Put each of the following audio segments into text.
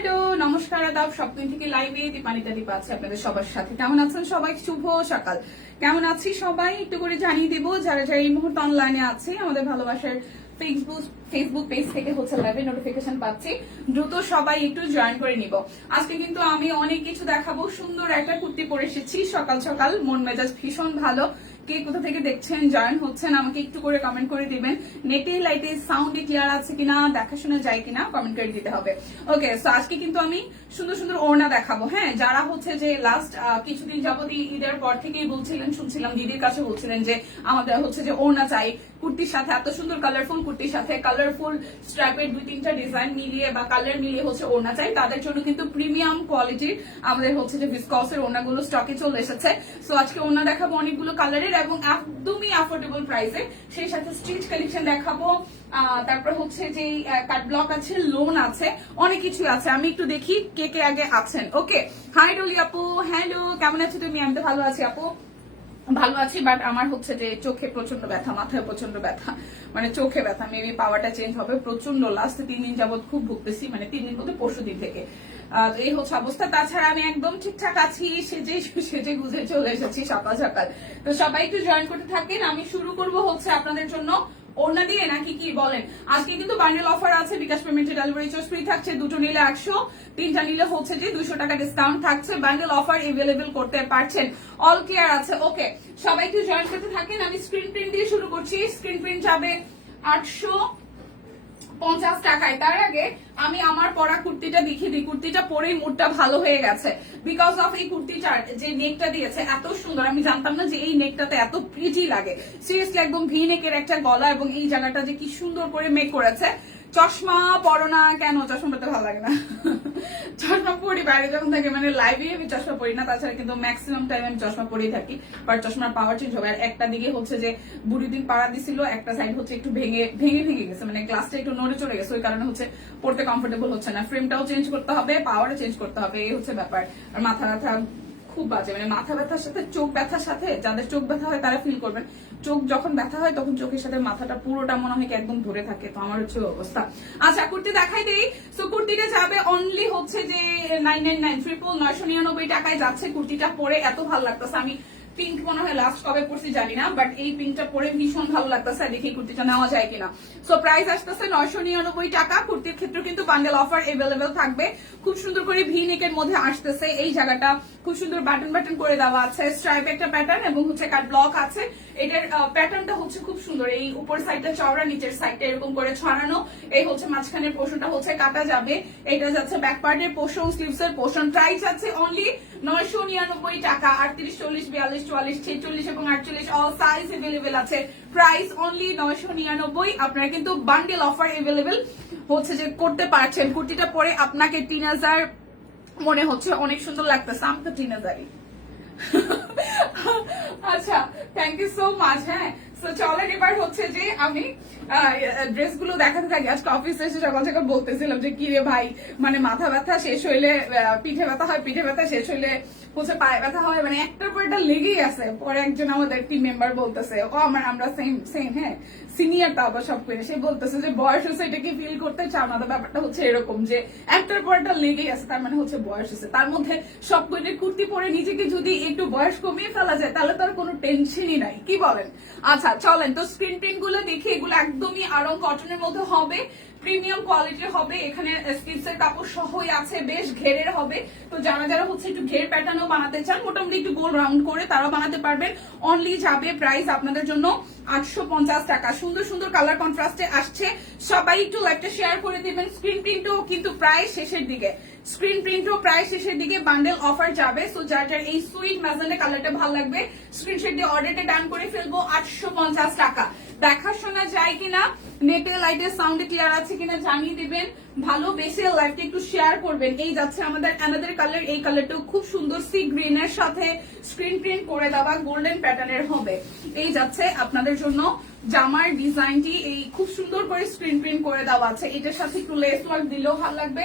Hello নমস্কার আদাব সপ্তমী থেকে লাইভে দীপানিতা দীপা আছে আপনাদের সবার সাথে। কেমন আছেন সবাই? শুভ সকাল। কেমন আছি সবাই একটু করে জানিয়ে দিব। যারা যারা এই মুহূর্তে অনলাইনে আছে আমাদের ভালোবাসার ফেসবুক পেজ থেকে হচ্ছে লাইভে নোটিফিকেশন পাচ্ছি, দ্রুত সবাই একটু জয়েন করে নিব। আজকে কিন্তু আমি অনেক কিছু দেখাবো। সুন্দর একটা কুর্তি পরে এসেছি সকাল সকাল, মন মেজাজ ভীষণ ভালো। কে কোথা থেকে দেখছেন, জয়েন হচ্ছেন আমাকে একটু করে কমেন্ট করে দিবেন। নেটে লাইটে সাউন্ডে ক্লিয়ার আছে কিনা, দেখাশোনা যায় কিনা কমেন্ট করে দিতে হবে। ওকে, সো আজকে কিন্তু আমি সুন্দর সুন্দর ওড়না দেখাবো। হ্যাঁ, যারা হচ্ছে যে লাস্ট কিছুদিন যাবত ঈদের পর থেকেই বলছিলেন, শুনছিলাম দিদির কাছে বলছিলেন যে আমাদের হচ্ছে যে ওড়না চাই কুর্তির সাথে, এত সুন্দর কালারফুল কুর্তির সাথে কালারফুল স্ট্রাইপের 2-3টা ডিজাইন মিলিয়ে বা কালার মিলিয়ে হচ্ছে ওড়না চাই। তাদের জন্য কিন্তু প্রিমিয়াম কোয়ালিটির আমাদের হচ্ছে যে ভিসকসের ওড়নাগুলো স্টকে চলে এসেছে। সো আজকে ওড়না দেখাবো অনেকগুলো কালারের এবং একদমই অ্যাফোর্ডেবল প্রাইসে। সেই সাথে স্টিচ কালেকশন দেখাবো, তারপর হচ্ছে যে কাট ব্লক আছে, লোন আছে, অনেক কিছু আছে। আমি একটু দেখি কে কে আগে আছেন। ওকে, হাই ডলি আপু, হ্যালো, কেমন আছো তুমি? আমি তো ভালো আছি আপু, ভালো আছি। বাট আমার হচ্ছে যে চোখে প্রচন্ড ব্যথা, মাথায় প্রচন্ড ব্যথা, মানে চোখে ব্যথা। মেবি পাওয়ারটা চেঞ্জ হবে প্রচন্ড। লাস্ট 3 দিন যাবত খুব ভুগতেছি, মানে 3 দিন বলতে পরশু দিন থেকে। এই হচ্ছে অবস্থা। তাছাড়া আমি একদম ঠিকঠাক আছি, সেজে গুজে চলে এসেছি সকাল সকাল। তো সবাই একটু জয়েন করতে থাকেন। আমি শুরু করব হচ্ছে আপনাদের জন্য ওড়না দিয়ে, নাকি কি বলেন? আজকে কিন্তু বান্ডেল অফার আছে, বিকাশ পেমেন্টে ডেলিভারি চার্জ ফ্রি থাকছে। দুটো নিলে 100, 3টা নিলে হচ্ছে যে 200 টাকা ডিসকাউন্ট থাকছে। বান্ডেল অফার এভেলেবেল করতে পারছেন, অল ক্লিয়ার আছে। ওকে, সবাই একটু জয়েন করতে থাকেন। আমি স্ক্রিন প্রিন্ট দিয়ে শুরু করছি। স্ক্রিন প্রিন্ট যাবে 850 টাকায়। তার আগে আমি আমার পরা কুর্তিটা দেখিয়ে দিই। কুর্তিটা পরেই মুডটা ভালো হয়ে গেছে বিকজ অফ এই কুর্তিটার যে নেকটা দিয়েছে এত সুন্দর। আমি জানতাম না যে এই নেকটাতে এত প্রিটি লাগে। সিরিয়াসলি একদম ভি নেকের একটা গলা এবং এই জায়গাটা যে কি সুন্দর করে মেক করেছে। চশমা পরো না কেন? চশমা পরতে ভালো লাগে না? চশমা পরি বাইরে যখন থাকি, মানে লাইভে আমি চশমা পরি না, তাছাড়া কিন্তু ম্যাক্সিমাম টাইম আমি চশমা পরেই থাকি। বাট চশমার পাওয়ার চেঞ্জ হবে। আর একটা দিকে হচ্ছে যে বুড়ি দিন পাড়া দিছিল, একটা সাইড হচ্ছে একটু ভেঙে গেছে, মানে গ্লাসটা একটু নড়ে চড়ে গেছে। ওই কারণে হচ্ছে পড়তে কমফোর্টেবল হচ্ছে না। ফ্রেমটাও চেঞ্জ করতে হবে, পাওয়ারও চেঞ্জ করতে হবে, এই হচ্ছে ব্যাপার। আর মাথা ব্যথা খুব বাজে, মানে মাথা ব্যথার সাথে চোখ ব্যথার সাথে, যাদের চোখ ব্যথা হয় তারা ফিল করবেন। চোখ যখন ব্যথা হয় তখন চোখের সাথে মাথাটা পুরোটা মনে হয় একদম ধরে থাকে। তো আমার হচ্ছে অবস্থা। আচ্ছা, কুর্তি দেখাই দেই। সো কুর্তিটা যাবে অনলি হচ্ছে যে 999 টাকায় যাচ্ছে। কুর্তিটা পরে এত ভালো লাগতেছে। আমি পিঙ্ক মনে হয় লাস্ট কবে পড়ছি জানি না, বাট এই পিঙ্কটা পরে ভীষণ ভালো লাগতেছে। দেখি কুর্তিটা নেওয়া যায় কিনা। সো প্রাইস আসতেছে 999 টাকা। কুর্তির ক্ষেত্রে কিন্তু বান্ডেল অফার এভেলেবেল থাকবে। খুব সুন্দর করে ভি নেকের মধ্যে আসতেছে। এই জায়গাটা খুব সুন্দর বাটন বাটন করে দেওয়া আছে, স্ট্রাইপ একটা প্যাটার্ন এবং হচ্ছে কাট ব্লক আছে। এটার প্যাটার্নটা হচ্ছে খুব সুন্দর। এই উপর সাইডটা চওড়া, নিচের সাইডটা এরকম করে ছড়ানো। এই হচ্ছে মাঝখানের পোর্শনটা হচ্ছে কাটা যাবে। এটা যাচ্ছে ব্যাক পার্টের পোর্শন, স্লিভস এর পোর্শন। প্রাইস আছে অনলি 999 টাকা। 38, 40, 42, 44, 46 এবং 48 অল সাইজ এভেলেবেল আছে। Price only 999। আপনারা কিন্তু বান্ডেল অফার এভেলেবেল হচ্ছে যে করতে পারছেন। কুর্তিটা পরে আপনাকে 3000 মনে হচ্ছে, অনেক সুন্দর লাগতেছে। আমি তো 3000ই। আচ্ছা, থ্যাংক ইউ সো মাচ। হ্যাঁ, তো চলেন এবার হচ্ছে যে আমি ড্রেসগুলো দেখাতে থাকি। আজকে অফিসে এসে সকাল সকাল বলতেছিলাম যে কি রে ভাই, মানে মাথা ব্যথা শেষ হইলে পিঠে ব্যথা হয়, পিঠে ব্যথা শেষ হইলে হচ্ছে পায়ে ব্যথা হয়, মানে একটার পর একটা লেগেই আছে। পরে একজন আমাদের টিম মেম্বার বলতেছে, ও আমরা সেম হ্যাঁ, সিনিয়রটা আবার সব করে, সে বলতেছে যে বয়স হচ্ছে, এটা কি ফিল করতে চাও না? তো ব্যাপারটা হচ্ছে এরকম যে একটার পর একটা লেগেই আছে, তার মানে হচ্ছে বয়স হচ্ছে। তার মধ্যে সব করে কুর্তি পরে নিজেকে যদি একটু বয়স কমিয়ে ফেলা যায় তাহলে তার কোনো টেনশনই নাই, কি বলেন? আচ্ছা চলেন তো স্ক্রিন প্রিন্ট গুলো দেখি। এগুলো একদমই আরং কটনের মধ্যে হবে, প্রিমিয়াম কোয়ালিটির হবে। এখানে স্টিচের কাপড় সহই আছে, বেশ ঘেরের হবে। তো যারা যারা হচ্ছে একটু ঘের প্যাটার্নও বানাতে চান, মোটামুটি একটু গোল রাউন্ড করে তারাও বানাতে পারবেন। অনলি যাবে প্রাইস আপনাদের জন্য 850 টাকা। সুন্দর সুন্দর কালার কন্ট্রাস্টে আসছে। সবাই একটু লাইভটা শেয়ার করে দিবেন। স্ক্রিন প্রিন্টও কিন্তু প্রায় শেষের দিকে, বান্ডেল অফার যাবে। সো যার যার এই সুইট ম্যাজেন্ডা কালারটা ভালো লাগবে, স্ক্রিনশট দিয়ে অর্ডারটা ডান করে ফেলবো। 850 টাকা। দেখা শোনা যায় কিনা, নেটে লাইটে সাউন্ডে ক্লিয়ার আছে কিনা জানিয়ে দিবেন। ভালোবেসে লাইভটা একটু শেয়ার করবেন। এই যাচ্ছে আমাদের অ্যানাদার কালার। এই কালারটাও খুব সুন্দর, সি গ্রিন এর সাথে স্ক্রিন প্রিন্ট করে দেওয়া গোল্ডেন প্যাটার্নের হবে। এই যাচ্ছে আপনাদের জন্য জামার ডিজাইনটি, এই খুব সুন্দর করে স্ক্রিন প্রিন্ট করে দেওয়া আছে। এটার সাথে একটু লেস ওয়ার্ক দিলেও ভালো লাগবে।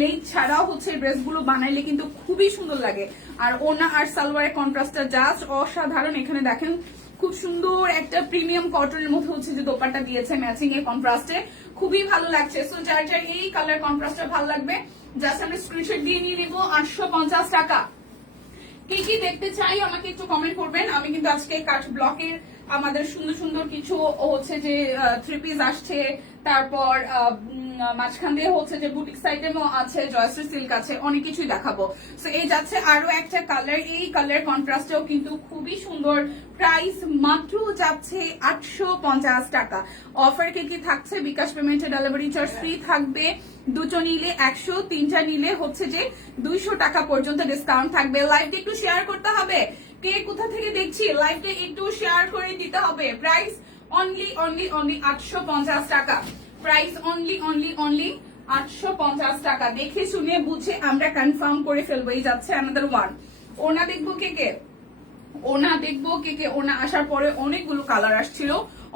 লেগ ছাড়াও হচ্ছে ড্রেসগুলো বানাইলে কিন্তু খুবই সুন্দর লাগে। আর ওনা আর সালোয়ারের কন্ট্রাস্টটা জাস্ট অসাধারণ। এখানে দেখেন খুব সুন্দর একটা প্রিমিয়াম কটনের মধ্যে হচ্ছে যে দোপাট্টা দিয়েছে ম্যাচিং এর কন্ট্রাস্টে, খুবই ভালো লাগছে। সো যার যার এই কালার কন্ট্রাস্টটা ভালো লাগবে জাস্ট আমরা স্ক্রিনশট দিয়ে নিয়ে নিবো 850 টাকা। কি কি দেখতে চাই আমাকে একটু কমেন্ট করবেন। আমি কিন্তু আজকে কাট ব্লকের আমাদের সুন্দর সুন্দর কিছু হচ্ছে যে থ্রি পিস আসছে, তারপর মাঝখান দিয়ে হচ্ছে যে বুটিক আইটেমও আছে, জয়শ্রী সিল্ক আছে, অনেক কিছুই দেখাবো। সো এই যাচ্ছে আরো একটা কালার, এই কালার কন্ট্রাস্টেও কিন্তু খুবই সুন্দর। প্রাইস মাত্র যাচ্ছে 850 টাকা। অফার কি কি থাকছে? বিকাশ পেমেন্টে ডেলিভারি চার্জ ফ্রি থাকবে, দুটো নিলে 100, তিনটা নিলে হচ্ছে যে 200 টাকা পর্যন্ত ডিসকাউন্ট থাকবে। লাইভটা একটু শেয়ার করতে হবে, কে কোথা থেকে দেখছি লাইভটা একটু শেয়ার করে দিতে হবে। প্রাইস অনলি অনলি অনলি 850 টাকা, প্রাইস অনলি অনলি অনলি 850 টাকা। দেখে শুনে বুঝে আমরা কনফার্ম করে ফেলবো। এই যাচ্ছে আমাদের ওয়ান। ওনা দেখবো কে কে, ওনা দেখবো কে কে। ওনা আসার পরে অনেকগুলো কালার আসছিল,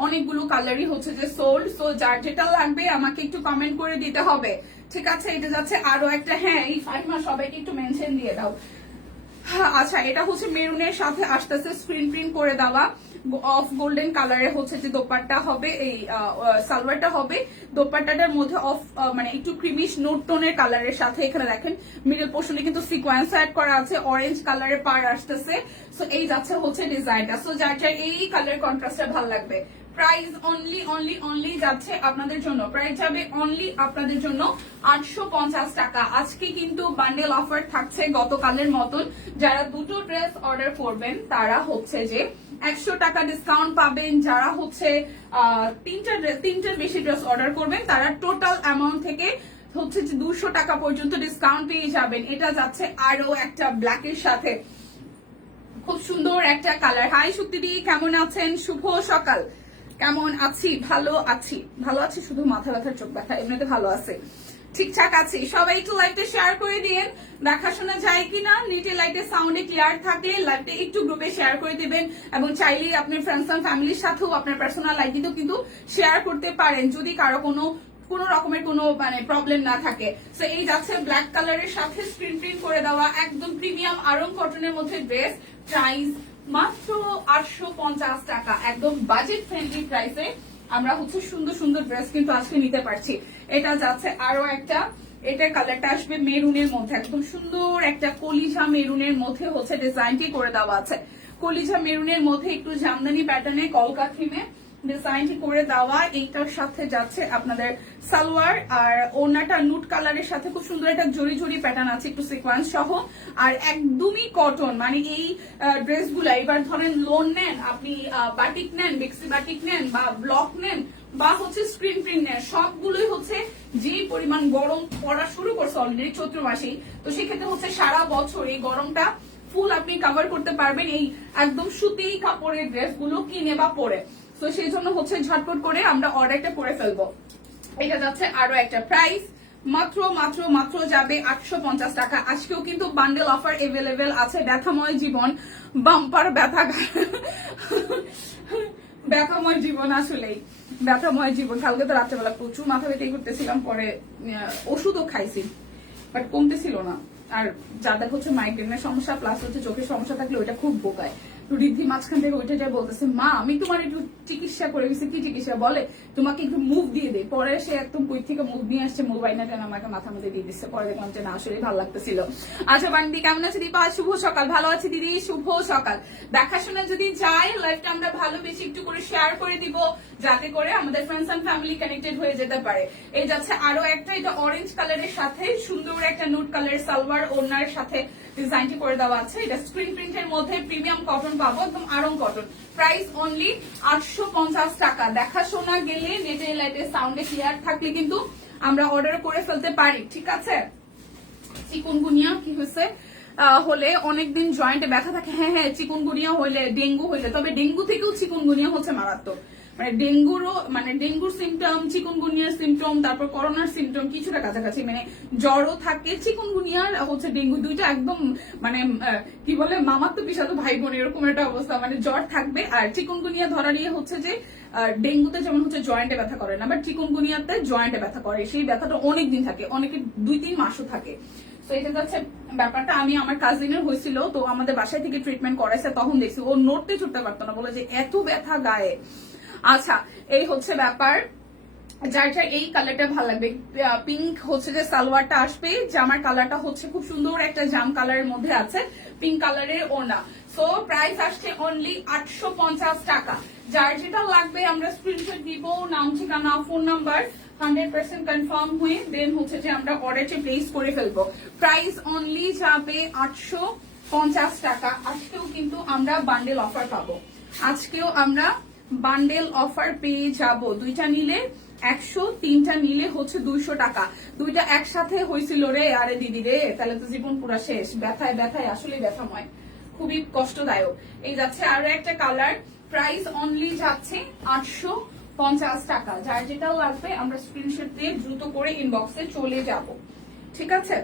অনেকগুলো কালারই হচ্ছে যে সোল্ড। সো যার যেটা লাগবে আমাকে একটু কমেন্ট করে দিতে হবে, ঠিক আছে? এটা যাচ্ছে আরো একটা, হ্যাঁ এই ফাইমা সবাইকে একটু মেনশন দিয়ে দাও। আচ্ছা, এটা হচ্ছে মেরুনের সাথে আসতেছে স্ক্রিন প্রিন্ট করে দেওয়া অফ গোল্ডেন কালারের হচ্ছে যে দোপাট্টা হবে, এই সালোয়ারটা হবে। দোপাট্টাটার মধ্যে অফ মানে একটু ক্রিমিশ নোট টোনের কালারের সাথে এখানে দেখেন মিডল পোর্শনে কিন্তু সিকোয়েন্স অ্যাড করা আছে, অরেঞ্জ কালারের পার আসতেছে। সো এই যাচ্ছে হচ্ছে ডিজাইনটা। সো যার যার এই কালার কন্ট্রাস্টটা ভালো লাগবে, প্রাইস অনলি অনলি অনলি যাচ্ছে আপনাদের জন্য, প্রাইস যাবে অনলি আপনাদের জন্য 850 টাকা। আজকে কিন্তু বান্ডেল অফার থাকছে গতকালের মতন। যারা দুটো ড্রেস অর্ডার করবেন তারা হচ্ছে যে 100 টাকা ডিসকাউন্ট পাবেন। যারা হচ্ছে তিনটার বেশি ড্রেস অর্ডার করবেন তারা টোটাল অ্যামাউন্ট থেকে হচ্ছে যে 200 টাকা পর্যন্ত ডিসকাউন্ট পেয়ে যাবেন। এটা যাচ্ছে আরো একটা ব্ল্যাকের সাথে, খুব সুন্দর একটা কালার। হাই সুক্তিদি, কেমন আছেন? শুভ সকাল। কেমন আছি? ভালো আছি, ভালো আছি, শুধু মাথা ব্যথার চোখ ব্যথা, এমনিতে ভালো আছে, ঠিকঠাক আছি। সবাই একটু লাইভটা শেয়ার করে দিন, দেখাশোনা যায় কিনা। নেটে লাইটের সাউন্ডে ক্লিয়ার থাকলে লাইভটা একটু গ্রুপে শেয়ার করে দিবেন, এবং চাইলে আপনার ফ্রেন্ডস এন্ড ফ্যামিলির সাথেও আপনার পার্সোনাল লাইভটিতেও কিন্তু শেয়ার করতে পারেন যদি কারো কোনো রকমের কোনো মানে প্রবলেম না থাকে। সো এই যাচ্ছে ব্ল্যাক কালারের সাথে স্ক্রিন প্রিন্ট করে দেওয়া একদম প্রিমিয়াম আরং কটনের মধ্যে ড্রেস। প্রাইস মাত্র 850 টাকা, একদম বাজেট ফ্রেন্ডলি প্রাইসে আমরা হচ্ছে সুন্দর সুন্দর ড্রেস কিন্তু আজকে নিতে পারছি। এটা যাচ্ছে আরো একটা, এটার কালারটা আসবে মেরুনের মধ্যে, একদম সুন্দর একটা কলিজা মেরুনের মধ্যে হচ্ছে ডিজাইনটি করে দেওয়া আছে। কলিজা মেরুনের মধ্যে একটু জামদানি প্যাটার্নে কলকা থিমে ডিজাইনটি করে দেওয়া। এইটার সাথে যাচ্ছে আপনাদের সালোয়ার, আর ওড়নাটা নুট কালারের সাথে খুব সুন্দর একটা জড়ি জড়ি প্যাটার্ন আছে একটু সিকোয়েন্স সহ, আর একদমই কটন। মানে এই ড্রেসগুলো এবার ধরেন লোন নেন আপনি, বাটিক নেন, বেক্সি বাটিক নেন, বা ব্লক নেন, বা হচ্ছে স্ক্রিন প্রিন্ট নেন, সবগুলোই হচ্ছে যে পরিমাণ গরম পড়া শুরু করছে অলরেডি চৈত্র মাসেই, তো সেক্ষেত্রে হচ্ছে সারা বছর এই গরমটা ফুল আপনি কভার করতে পারবেন এই একদম সুতি কাপড়ের ড্রেসগুলো কিনে বা পরে। তো সেই জন্য হচ্ছে ঝটপট করে আমরা অর্ডারটা করে ফেলবো। এটা যাচ্ছে আরো একটা, প্রাইস মাত্র মাত্র মাত্র যাবে 850 টাকা। আজকেও কিন্তু বান্ডেল অফার এভেলেবেল আছে। ব্যথাময় জীবন, বাম্পার ব্যথা, ব্যথাময় জীবন, আসলেই ব্যথাময় জীবন। কালকে তো রাত্রেবেলা প্রচুর মাথা ব্যথাই করতেছিলাম, পরে ওষুধও খাইছি বাট কমতেছিল না। আর যাদের হচ্ছে মাইগ্রেনের সমস্যা প্লাস হচ্ছে চোখের সমস্যা থাকলে ওইটা খুব বোকায়। রিদ্ধি মাঝখান থেকে ওইটা যা বলতেছে, মা আমি তোমার একটু চিকিৎসা করে গেছি। কি চিকিৎসা? বলে তোমাকে একটু মুভ দিয়ে দে। পরে সে একদম বই থেকে মুভ নিয়ে আসছে, মোবাইল না যেন আমাকে মাথা মধ্যে দিয়ে দিচ্ছে। পরে দেখলাম যে না, আসলে ভালো লাগতেছিল। আচ্ছা বান্দি, কেমন আছে দীপা? শুভ সকাল। ভালো আছে দিদি, শুভ সকাল। দেখাশোনা যদি যায় লাইভটা আমরা ভালো বেশি একটু করে শেয়ার করে দিব, যাতে করে আমাদের ফ্রেন্ডস এন্ড ফ্যামিলি কানেক্টেড হয়ে যেতে পারে। এই যাচ্ছে আরো একটা, এটা অরেঞ্জ কালারের সাথে সুন্দর একটা নুট কালারের সালোয়ার, ওড়নার সাথে ডিজাইনটি করে দেওয়া আছে। এটা স্ক্রিন প্রিন্টের মধ্যে প্রিমিয়াম কটন পাবো, একদম আরং কটন। প্রাইস অনলি 850 টাকা। দেখাশোনা গেলে নেটে লাইটে সাউন্ডে ক্লিয়ার থাকলে কিন্তু আমরা অর্ডার করে ফেলতে পারি, ঠিক আছে? চিকুনগুনিয়া কি হয়েছে হলে অনেকদিন জয়েন্টে ব্যথা থাকে, হ্যাঁ হ্যাঁ, চিকুনগুনিয়া হইলে, ডেঙ্গু হইলে, তবে ডেঙ্গু থেকেও চিকুনগুনিয়া হচ্ছে মারাত্মক। মানে ডেঙ্গুর সিমটম, চিকুনগুনিয়ার সিমটম, তারপর করোনার সিমটম কিছুটা কাছাকাছি। মানে জ্বরও থাকে, চিকুনগুনিয়ার হচ্ছে ডেঙ্গু, দুইটা একদম মানে কি বলে মামাতো পিসাতো ভাই বোন এরকম একটা অবস্থা। মানে জ্বর থাকবে, আর চিকুনগুনিয়া ধরা নিয়ে হচ্ছে যে ডেঙ্গুতে যেমন হচ্ছে জয়েন্টে ব্যথা করে না, বাট চিকুনগুনিয়াতে জয়েন্টে ব্যথা করে। সেই ব্যথাটা অনেক দিন থাকে, অনেকে 2-3 মাসও থাকে। তো এটা যাচ্ছে ব্যাপারটা। আমি আমার কাজিনের হয়েছিল, তো আমাদের বাসায় থেকে ট্রিটমেন্ট করাইছে, তখন দেখছি ও নড়তে চড়তে পারতো না, বলে যে এত ব্যথা গায়ে। আচ্ছা, এই হচ্ছে ব্যাপার। যার যার এই কালারটা ভালো লাগবে, পিঙ্ক হচ্ছে যে সালোয়ারটা আসবে, জামার কালারটা হচ্ছে খুব সুন্দর একটা জাম কালারের মধ্যে আছে, পিঙ্ক কালারের ওড়না। সো প্রাইস আসছে অনলি 850 টাকা। যার যেটা লাগবে আমরা স্ক্রিনশট দিব, নাম ঠিকানা ফোন নাম্বার 100% কনফার্ম হয়ে দেন হচ্ছে যে আমরা অর্ডারটি প্লেস করে ফেলবো। প্রাইস অনলি যাবে 850 টাকা। আজকেও কিন্তু আমরা বান্ডেল অফার পাবো, আজকেও আমরা বান্ডেল অফার পেয়ে যাব। দুইটা নিলে 100, তিনটা নিলে হচ্ছে 200 টাকা। দুইটা একসাথে হয়েছিল রে, আরে দিদি রে, তাহলে তো জীবন পুরা শেষ। ব্যথায় ব্যথায় আসলে ব্যথাময়, খুবই কষ্টদায়ক। এই যাচ্ছে আরো একটা কালার, প্রাইস অনলি যাচ্ছে 850 টাকা। যার যেটা লাগবে আমরা স্ক্রিনশট দিয়ে দ্রুত করে ইনবক্সে চলে যাব, ঠিক আছে?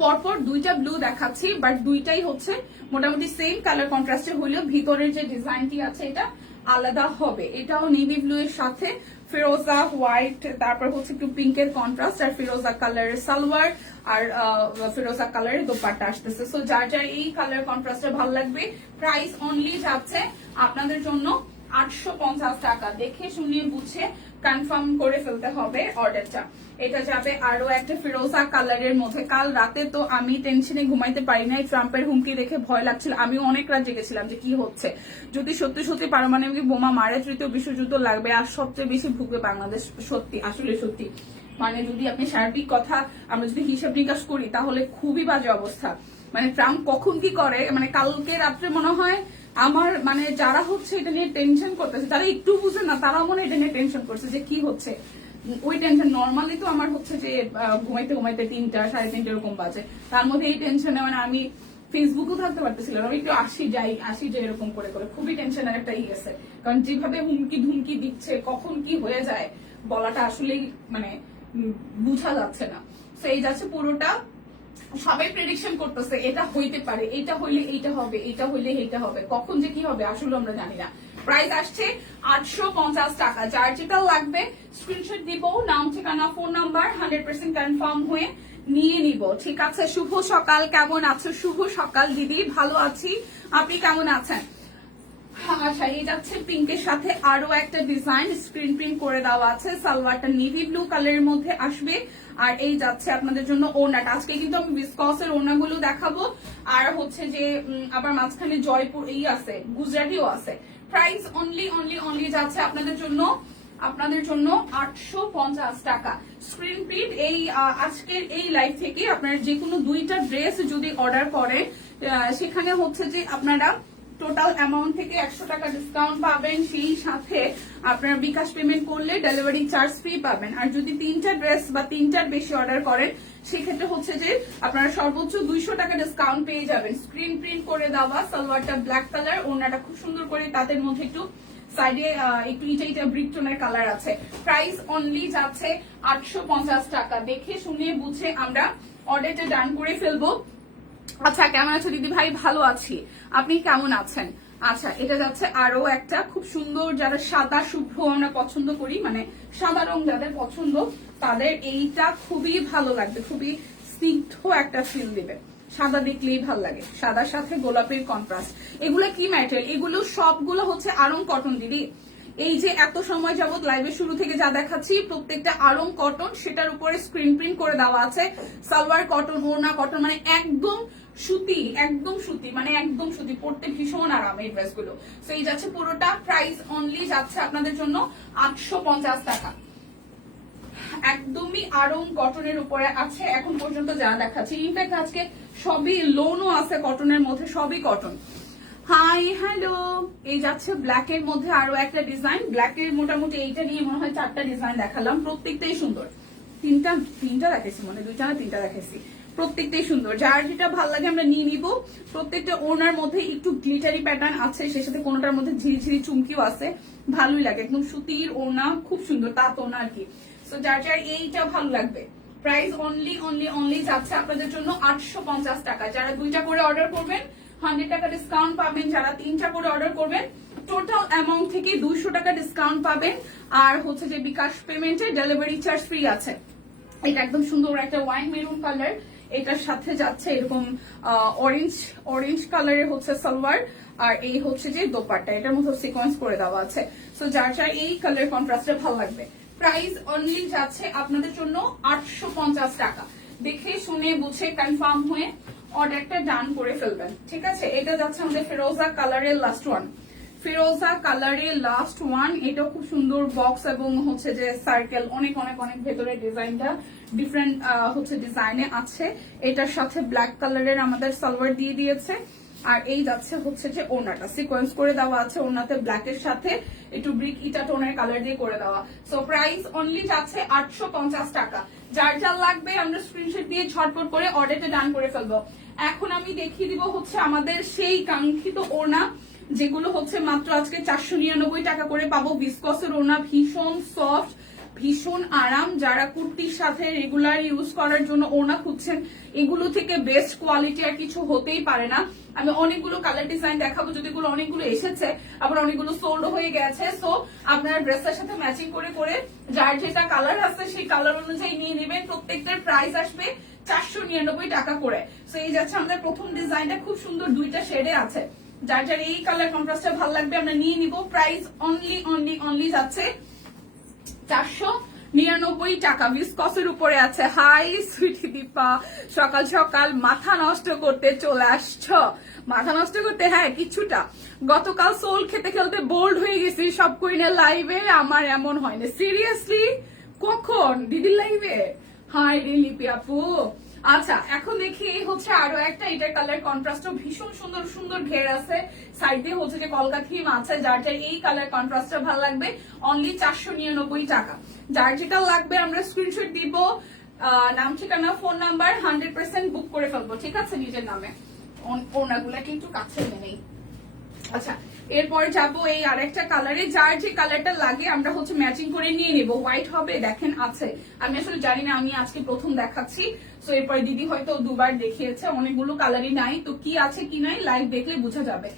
পরপর দুইটা ব্লু দেখাচ্ছি, বাট দুইটাই হচ্ছে মোটামুটি সেম কালার কন্ট্রাস্টে হলেও ভিতরের যে ডিজাইনটি আছে এটা আলাদা হবে। এটাও নেভি ব্লু এর সাথে ফিরোজা হোয়াইট, তারপর হচ্ছে একটু পিঙ্কের কন্ট্রাস্ট, আর ফিরোজা কালারের সালোয়ার, আর ফিরোজা কালারের দোপাট্টা আসতেছে। সো যার যার এই কালার কন্ট্রাস্টে ভালো লাগবে, প্রাইস অনলি যাচ্ছে আপনাদের জন্য 850 টাকা। দেখে শুনিয়ে বুঝে কনফার্ম করে ফেলতে হবে অর্ডারটা। এটা যাবে আরো একটা ফিরোজা কালারের মধ্যে। কাল রাতে তো আমি টেনশনে ঘুমাইতে পারি নাই, ট্রাম্পের হুমকি দেখে ভয় লাগছিল। আমিও অনেক রাত জেগেছিলাম যে কি হচ্ছে, যদি সত্যি সত্যি পারমাণবিক বোমা মারে, তৃতীয় বিশ্বযুদ্ধ লাগবে, আর সবচেয়ে বেশি ভুগবে বাংলাদেশ। সত্যি, আসলে সত্যি, মানে যদি আপনি সার্বিক কথা আমরা যদি হিসাব নিকাশ করি তাহলে খুবই বাজে অবস্থা। মানে ট্রাম্প কখন কি করে, মানে কালকে রাত্রে মনে হয় আমার মানে যারা হচ্ছে এটা নিয়ে টেনশন করতেছে, যারা একটু বুঝে না তারা মনে এটা নিয়ে টেনশন করছে যে কি হচ্ছে। ওই টেনশন নর্মালি তো আমার হচ্ছে যে ঘুমাইতে ঘুমাইতে 3টা, 3:30 এরকম বাজে, তার মধ্যে এই টেনশনে মানে আমি ফেসবুকেও থাকতে পারতেছিলাম, আমি একটু আসি যাই এরকম করে করে খুবই টেনশনের একটা গেছে। কারণ যেভাবে হুমকি ধুমকি দিচ্ছে, কখন কি হয়ে যায় বলাটা আসলেই মানে বুঝা যাচ্ছে না। তো এই যাচ্ছে পুরোটা, সবাই প্রেডিকশন করতেছে এটা হইতে পারে, এটা হইলে এইটা হবে, এটা হইলে এইটা হবে, কখন যে কি হবে আসলে আমরা জানি না। প্রাইস আসছে 850 টাকা। যার যেটা লাগবে স্ক্রিনশট দিব, নাম ঠিকানা ফোন নাম্বার 100% কনফার্ম হয়ে নিয়ে নিব, ঠিক আছে? শুভ সকাল, কেমন আছো? শুভ সকাল দিদি, ভালো আছি, আপনি কেমন আছেন? আচ্ছা, এই যাচ্ছে পিঙ্কের সাথে আরো একটা ডিজাইন স্ক্রিন প্রিন্ট করে দেওয়া আছে, সালোয়ারটা নেভি ব্লু কালারের মধ্যে আসবে। আর এই যাচ্ছে আপনাদের জন্য ওড়নাটা। আজকে কিন্তু আমি বিসকসের ওড়নাগুলো দেখাবো, আর হচ্ছে যে আবার মাঝখানে জয়পুর এই আছে, গুজরাটিও আছে। প্রাইস অনলি যাচ্ছে আপনাদের জন্য 850 টাকা। স্ক্রিন প্রিন্ট এই আজকের এই লাইভ থেকে আপনারা যে কোনো দুইটা ড্রেস যদি অর্ডার করেন, সেখানে হচ্ছে যে আপনারা টোটাল অ্যামাউন্ট থেকে 100 টাকা ডিসকাউন্ট পাবেন, সেই সাথে আপনারা বিকাশ পেমেন্ট করলে ডেলিভারি চার্জ ফ্রি পাবেন। আর যদি 3টা ড্রেস বা 3টার বেশি অর্ডার করেন, সেক্ষেত্রে হচ্ছে যে আপনারা সর্বোচ্চ 200 টাকা ডিসকাউন্ট পেয়ে যাবেন। স্ক্রিন প্রিন্ট করে দেওয়া, সালোয়ারটা ব্ল্যাক কালার, ওড়নাটা খুব সুন্দর করে তাদের মধ্যে একটু সাইডে একটু ইটা ব্রিক টোনের কালার আছে। প্রাইস অনলি যাচ্ছে 850 টাকা। দেখে শুনে বুঝে আমরা অর্ডারটা ডান করে ফেলবো। আচ্ছা, কেমন আছো দিদি ভাই? ভালো আছি, আপনি কেমন আছেন? আচ্ছা, এটা যাচ্ছে আরো একটা খুব সুন্দর, যারা সাদা শুভ্র আমরা পছন্দ করি, মানে সাদা রং যাদের পছন্দ তাদের এইটা খুবই ভালো লাগবে, খুবই স্নিগ্ধ একটা ফিল দিবে। সাদা দেখলেই ভালো লাগে, সাদার সাথে গোলাপের কন্ট্রাস্ট। এগুলো কি ম্যাটেরিয়াল? এগুলো সবগুলো হচ্ছে আরং কটন দিদি। এই যে এত সময় যাবত লাইভের শুরু থেকে যা দেখাচ্ছি প্রত্যেকটা আরং কটন, সেটার উপরে স্ক্রিন প্রিন্ট করে দেওয়া আছে। সালোয়ার কটন, ওড়না কটন, মানে একদম সুতি, মানে একদম সুতি, পড়তে ভীষণ আরাম এই ড্রেসগুলো। তো এই যাচ্ছে পুরোটা, প্রাইস অনলি যাচ্ছে আপনাদের জন্য 850 টাকা। একদমই আরং কটনের উপরে আছে এখন পর্যন্ত যা দেখাচ্ছি। ইনফ্যাক্ট আজকে সবই লোনও আছে কটনের মধ্যে, সবই কটন। হাই হ্যালো, এই যাচ্ছে ব্ল্যাক এর মধ্যে আরো একটা ডিজাইন। ব্ল্যাক এর মোটামুটি এইটা নিয়ে মনে হয় 4টা ডিজাইন দেখালাম, প্রত্যেকটাই সুন্দর। তিনটা দেখাইছি, মানে 2টা না 3টা দেখাইছি, প্রত্যেকটাই সুন্দর। যার যেটা ভালো লাগে আমরা নিয়ে নিব। প্রত্যেকটা ওনার মধ্যে একটু গ্লিটারি প্যাটার্ন আছে, সেই সাথে কোনোটার মধ্যে ঝিরিঝিরি চুমকিও আছে, ভালোই লাগে। একদম সুতির ওনা, খুব সুন্দর তাঁত ওনা আর কি। সো যার যার এইটা ভালো লাগবে, প্রাইস অনলি যাচ্ছে আপনাদের জন্য 850 টাকা। যারা 2টা করে অর্ডার করবেন 100 টাকা ডিসকাউন্ট পাবেন, যারা 3টা করে অর্ডার করবেন টোটাল অ্যামাউন্ট থেকে 200 টাকা ডিসকাউন্ট পাবেন। আর হচ্ছে যে বিকাশ পেমেন্টে ডেলিভারি চার্জ ফ্রি আছে। এটা একদম সুন্দর একটা ওয়াইন মেরুন কালার, এটার সাথে যাচ্ছে এরকম অরেঞ্জ কালারের হচ্ছে সালোয়ার, আর এই হচ্ছে যে দোপাট্টা, এটার মধ্যে সিকোয়েন্স করে দেওয়া আছে। সো যার যার এই কালার কন্ট্রাস্টে ভালো লাগবে। প্রাইস অনলি যাচ্ছে আপনাদের জন্য 850 টাকা। দেখে শুনে বুঝে কনফার্ম হয়ে অর্ডারটা ডান করে ফেলবেন, ঠিক আছে? এটা যাচ্ছে আমাদের ফিরোজা কালারের লাস্ট ওয়ান, ফিরোজা কালারের লাস্ট ওয়ান। এটা খুব সুন্দর বক্স এবং হচ্ছে যে সার্কেল, অনেক অনেক অনেক ভেতরে ডিজাইনটা ডিফারেন্ট হচ্ছে ডিজাইনে আছে। এটার সাথে ব্ল্যাক কালারের আমাদের সালোয়ার দিয়ে দিয়েছে, আর এই যাচ্ছে হচ্ছে যে ওড়নাটা সিকোয়েন্স করে দেওয়া আছে, ওড়নাতে ব্ল্যাকের সাথে একটু ব্রিক ইটা টোনের কালার দিয়ে করে দেওয়া। সো প্রাইস অনলি যাচ্ছে 850 টাকা। যার যার লাগবে আমরা স্ক্রিনশট দিয়ে ঝটপট করে অর্ডারটা ডান করে ফেলবো। এখন আমি দেখিয়ে দিব হচ্ছে আমাদের সেই কাঙ্ক্ষিত ওড়না, যেগুলো হচ্ছে মাত্র আজকে 499 টাকা করে পাবো। ভিসকসের ওড়না, ভীষণ সফট, ভীষণ আরাম। যারা কুর্তির সাথে রেগুলার ইউজ করার জন্য ওড়না খুঁজছেন, এগুলো থেকে বেস্ট কোয়ালিটি আর কিছু হতেই পারে না। আমি অনেকগুলো কালার ডিজাইন দেখাবো, যদিগুলো অনেকগুলো এসেছে, আবার অনেকগুলো সোল্ড হয়ে গেছে। সো আপনারা ড্রেসের সাথে ম্যাচিং করে করে যার যেটা কালার আছে সেই কালার অনুযায়ী নিয়ে নেবেন। প্রত্যেকটার প্রাইস আসবে 499 টাকা করে। সো এই যাচ্ছে আমাদের প্রথম ডিজাইনটা, খুব সুন্দর দুইটা শেডে আছে। যার যার এই কালার কন্ট্রাস্টটা ভালো লাগবে আমরা নিয়ে নিব। প্রাইস অনলি যাচ্ছে 499 টাকা। ভিসকসের উপরে আছে। হাই সুইটি দীপা, সকাল সকাল মাথা নষ্ট করতে চলে আসছো? মাথা নষ্ট করতে, হ্যাঁ কিছুটা। গতকাল সোল খেতে খেলতে বোল্ড হয়ে গেছি সব কুইনের লাইভে, আমার এমন হয়নি সিরিয়াসলি। কখন দিদির লাইভে? হাই রে লিপি আপু। আচ্ছা এখন দেখি হচ্ছে আরো একটা, এটার কালার কন্ট্রাস্টও ভীষণ সুন্দর সুন্দর ঘের আছে, সাইড দিয়ে হচ্ছে যে কলকা থিম আছে। যার যার এই কালার কন্ট্রাস্টটা ভালো লাগবে অনলি 499 টাকা। যার যেটা লাগবে আমরা স্ক্রিনশট দিব, নাম ঠিকানা ফোন নাম্বার 100% বুক করে ফেলবো, ঠিক আছে নিজের নামে। ওনাগুলাকে একটু কাছে নেই। আচ্ছা এরপর যাবো এই আরেকটা কালারে, যার যে কালারটা লাগে আমরা হচ্ছে ম্যাচিং করে নিয়ে নেবো। হোয়াইট হবে, দেখেন আছে, আমি আসলে জানি না, আমি আজকে প্রথম দেখাচ্ছি। সো এরপর দিদি হয়তো দুবার দেখিয়েছে, অনেকগুলো কালারই নাই, তো কি আছে কি নাই লাইভ দেখলে বোঝা যাবে।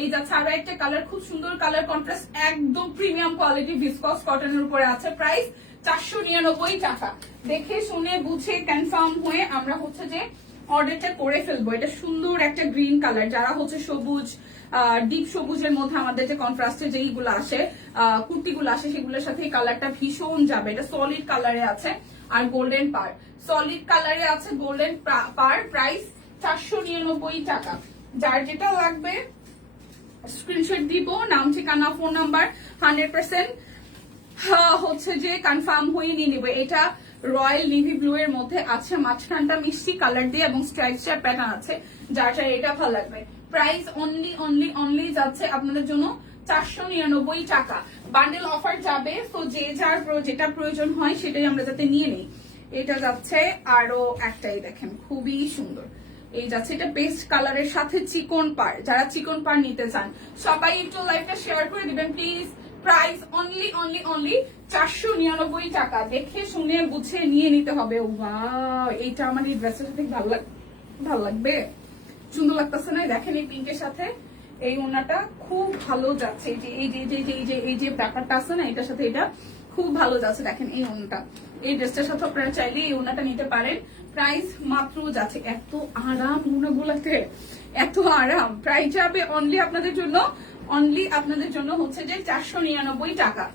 এই যাচ্ছে আরো একটা কালার, খুব সুন্দর কালার কন্ট্রাস্ট, একদম প্রিমিয়াম কোয়ালিটি ভিসকস কটনের উপরে আছে। প্রাইস 499 টাকা। দেখে শুনে বুঝে কনফার্ম হয়ে আমরা হচ্ছে যে অর্ডারটা করে ফেলবো। এটা সুন্দর একটা গ্রিন কালার, যারা হচ্ছে সবুজ, ডিপ সবুজের মধ্যে আমাদের যে কন্ট্রাস্টে যেইগুলো আসে কুর্তিগুলো আসে, সেগুলোর সাথে এই কালারটা ভীষণ যাবে। এটা সলিড কালারে আছে আর গোল্ডেন পার, সলিড কালারে আছে গোল্ডেন পার। প্রাইস 499 টাকা। যার যেটা লাগবে স্ক্রিনশট দিব, নাম ঠিকানা ফোন নাম্বার 100% হচ্ছে যে কনফার্ম হয়ে নিয়ে নিবে। এটা রয়্যাল নেভি ব্লু এর মধ্যে আছে, মাঝখানটা মিষ্টি কালার দিয়ে এবং স্ট্রাইপ স্ট্রাইপ প্যাটার্ন আছে। যার যার এটা ভালো লাগবে প্রাইস অনলি যাচ্ছে আপনাদের জন্য 499 টাকা। বান্ডেল অফার যাবে, তো যে যার যেটা প্রয়োজন হয় সেটাই আমরা যাতে নিয়ে নিই। এটা যাচ্ছে আরো একটাই, দেখেন খুবই সুন্দর। এই যাচ্ছে এটা পেস্ট কালারের সাথে চিকন পার, যারা চিকন পার নিতে চান সবাই একটু লাইভটা শেয়ার করে দিবেন প্লিজ। প্রাইস অনলি 499 টাকা। দেখে শুনে বুঝে নিয়ে নিতে হবে। ওয়াও, এইটা আমার এই ড্রেসের সাথে ভালো লাগবে, সুন্দর লাগতেছে না? দেখেন এই পিঙ্কের সাথে এই ওড়নাটা খুব ভালো যাচ্ছে। এই যে ব্যাপারটা আছে না, এটার সাথে এটা খুব ভালো যাচ্ছে। দেখেন এই ওড়নাটা, এই ড্রেসটার সাথে আপনারা চাইলে এই ওড়নাটা নিতে পারেন। প্রাইস মাত্র যাচ্ছে, এত আরাম ওড়নাগুলাতে, এত আরাম। প্রাইস যাবে অনলি আপনাদের জন্য হচ্ছে যে 499 টাকা।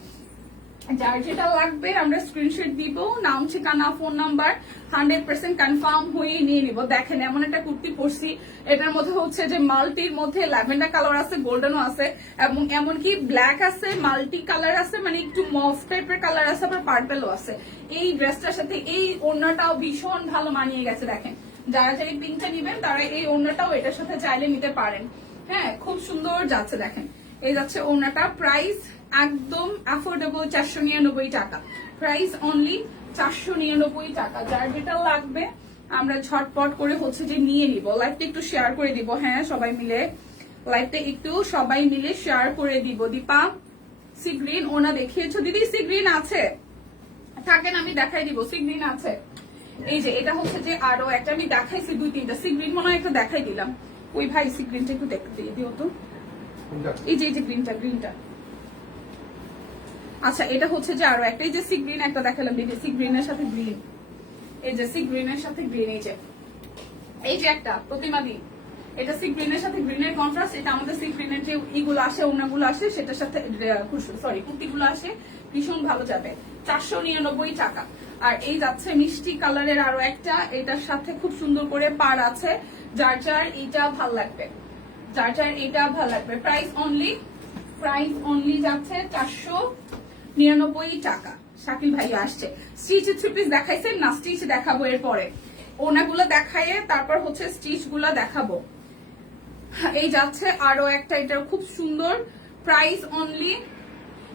যার যেটা লাগবে আমরা স্ক্রিনশট দিব, নাম ঠিকানা ফোন নাম্বার 100% কনফার্ম হয়ে নিয়ে নিব। দেখেন এমন একটা কুর্তি পরছি, এটার মধ্যে হচ্ছে যে মাল্টির মধ্যে ল্যাভেন্ডার কালার আছে, গোল্ডেনও আছে, এবং এমনকি ব্ল্যাক আছে, মাল্টি কালার আছে, মানে একটু মফ টাইপের কালার আছে, আবার পার্পেলও আছে। এই ড্রেসটার সাথে এই ওড়নাটাও ভীষণ ভালো মানিয়ে গেছে। দেখেন যারা যারা এই পিঙ্কটা নিবেন তারা এই ওড়নাটাও এটার সাথে চাইলে নিতে পারেন। হ্যাঁ খুব সুন্দর যাচ্ছে। দেখেন এই যাচ্ছে ওড়নাটা, প্রাইস একদম অ্যাফোর্ডেবল 499 টাকা। প্রাইস অনলি 499 টাকা। যার যেটা লাগবে আমরা ঝটপট করে হচ্ছে যে নিয়ে নিব। লাইভটা একটু শেয়ার করে দিব, হ্যাঁ সবাই মিলে শেয়ার করে দিব। দীপা সি গ্রিন ওনা দেখিয়েছো দিদি? সি গ্রিন আছে, থাকেন আমি দেখাই দিব। সি গ্রিন আছে, এই যে এটা হচ্ছে যে আরো একটা আমি দেখাইছি 2-3টা সি গ্রিন, মনে হয় একটা দেখাই দিলাম। ওই ভাই সি গ্রিনটা একটু দেখতে দিও তো, এই যে গ্রিনটা। আচ্ছা এটা হচ্ছে যে আরো একটা, এই যে সি গ্রিন একটা দেখালাম, সি গ্রিনের সাথে গ্রিন, এই যে সি গ্রিনের সাথে গ্রিন, এই যে এই যে একটা প্রতিমাদি, এটা সি গ্রিনের সাথে গ্রিনের কন্ট্রাস্ট, এটা আমাদের সি গ্রিনের যে ইগুলো আসে ওনাগুলো আসে সেটার সাথে সরি কুর্তিগুলো আসে, ভীষণ ভালো যাবে। 499 টাকা। আর এই যাচ্ছে মিষ্টি কালারের আরো একটা, এটার সাথে খুব সুন্দর করে পাড় আছে, যার যার এটা ভাল লাগবে, যার যার এটা ভাল লাগবে। প্রাইস অনলি যাচ্ছে 499 টাকা। শাকিল ভাই আসছে। স্টিচ 3 পিস দেখাইছেন না, স্টিচ দেখাবো এরপরে, ওনাগুলো দেখাইয়ে তারপর হচ্ছে স্টিচ গুলো দেখাবো। এই যাচ্ছে আরো একটা, এটা খুব সুন্দর, প্রাইস অনলি,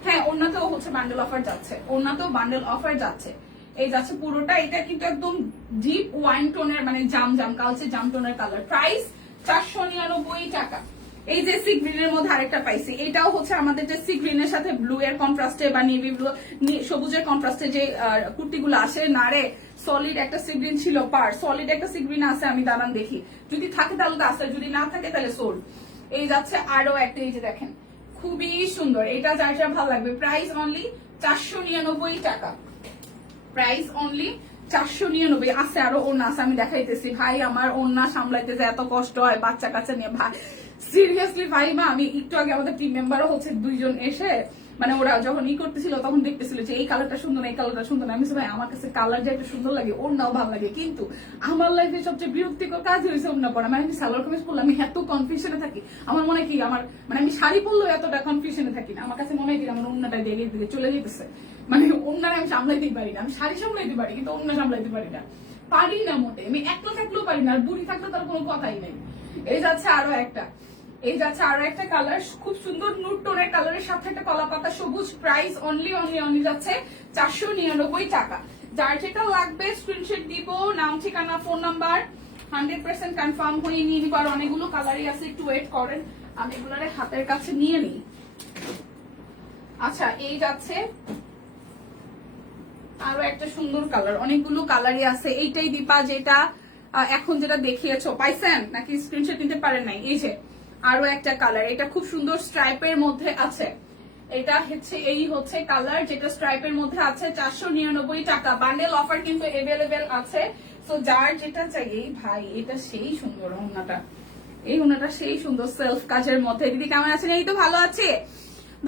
হ্যাঁ ওনাতেও হচ্ছে বান্ডেল অফার যাচ্ছে, ওনাতেও বান্ডেল অফার যাচ্ছে। এই যাচ্ছে পুরোটা, এটা কিন্তু একদম ডিপ ওয়াইন টোনের, মানে জাম কালচে জাম টোনের কালার। প্রাইস 499 টাকা। এই যে সি গ্রিনের মধ্যে আরেকটা পাইছি, এটাও হচ্ছে আমাদের যে সি গ্রিনের সাথে ব্লু এর কন্ট্রাস্টে বা নেভি ব্লু সবুজের কন্ট্রাস্টে যে কুর্তিগুলো আসে না রে, সলিড একটা সি গ্রিন ছিল পার, সলিড একটা সি গ্রিন আছে, আমি দাঁড়ান দেখি, যদি থাকে তাহলে তো আছে, যদি না থাকে তাহলে সোল্ড। এই যাচ্ছে আরো একটা, এই যে দেখেন খুবই সুন্দর, এটা যার যার ভালো লাগবে। প্রাইস অনলি 499 টাকা। Price only 499। আছে আরো ওড়না আছে, আমি দেখাইতেছি। ভাই আমার ওড়না সামলাইতে যে এত কষ্ট হয় বাচ্চা কাচ্চা নিয়ে, ভাই সিরিয়াসলি ভাই মা, আমি একটু আগে আমাদের টিম মেম্বারও হচ্ছে 2 জন এসে, মানে ওরা যখন করতেছিল তখন দেখতেছিল যে এই কালারটা সুন্দর না, এই কালারটা সুন্দর না। আমি ভাই আমার কাছে কালার যে একটা সুন্দর লাগে, ওড়নাও ভালো লাগে, কিন্তু আমার লাইফে সবচেয়ে বিরক্তিকর কাজ হয়েছে ওড়না পরা। মানে আমি সালোয়ার কামিজ পরলে আমি এত কনফিউশনে থাকি, আমার মনে হয় কি আমার, মানে আমি শাড়ি পরলেও এতটা কনফিউশনে থাকি না, আমার কাছে মনে হয় কি আমার ওড়নাটা ডেলির দিকে চলে যেতেছে, মানে ওড়নার আমি সামলাইতেই পারি না। আমি শাড়ি সামলাইতে পারি কিন্তু ওড়না সামলাইতে পারি না, পারি না মোটে। আমি একলা থাকলেও পারি না, আর বুড়ি থাকলে তার কোনো কথাই নেই। এই যাচ্ছে আরো একটা, এই যাচ্ছে আরো একটা কালার, খুব সুন্দর নুড টোনের কালারের সাথে একটা কলা পাতা সবুজ। প্রাইস অনলি যাচ্ছে 499 টাকা। যার যেটা লাগবে স্ক্রিনশট দিব, নাম ঠিকানা ফোন নাম্বার 100% কনফার্ম হয়ে নিয়ে নিব। আর অনেকগুলো কালারই আছে, একটু ওয়েট করেন, আমি এগুলারে হাতের কাছে নিয়ে নিই। আচ্ছা এই যাচ্ছে আরো একটা সুন্দর কালার, অনেকগুলো কালারই আছে। এইটাই দীপা যেটা এখন যেটা দেখিয়েছো, পাইছেন নাকি স্ক্রিনশট নিতে পারেন নাই? এই যে আরো একটা কালার, এটা খুব সুন্দর স্ট্রাইপের মধ্যে আছে, এটা হচ্ছে এই হচ্ছে কালার যেটা স্ট্রাইপের মধ্যে আছে। 499 টাকা। বান্ডেল অফার কিন্তু এভেলেবেল আছে, তো যার যেটা চাই। এই ভাই এটা সেই সুন্দর ওড়নাটা, এই ওড়নাটা সেই সুন্দর সেলফ কাজের মধ্যে। দিদি কেমন আছেন? এই তো ভালো আছে,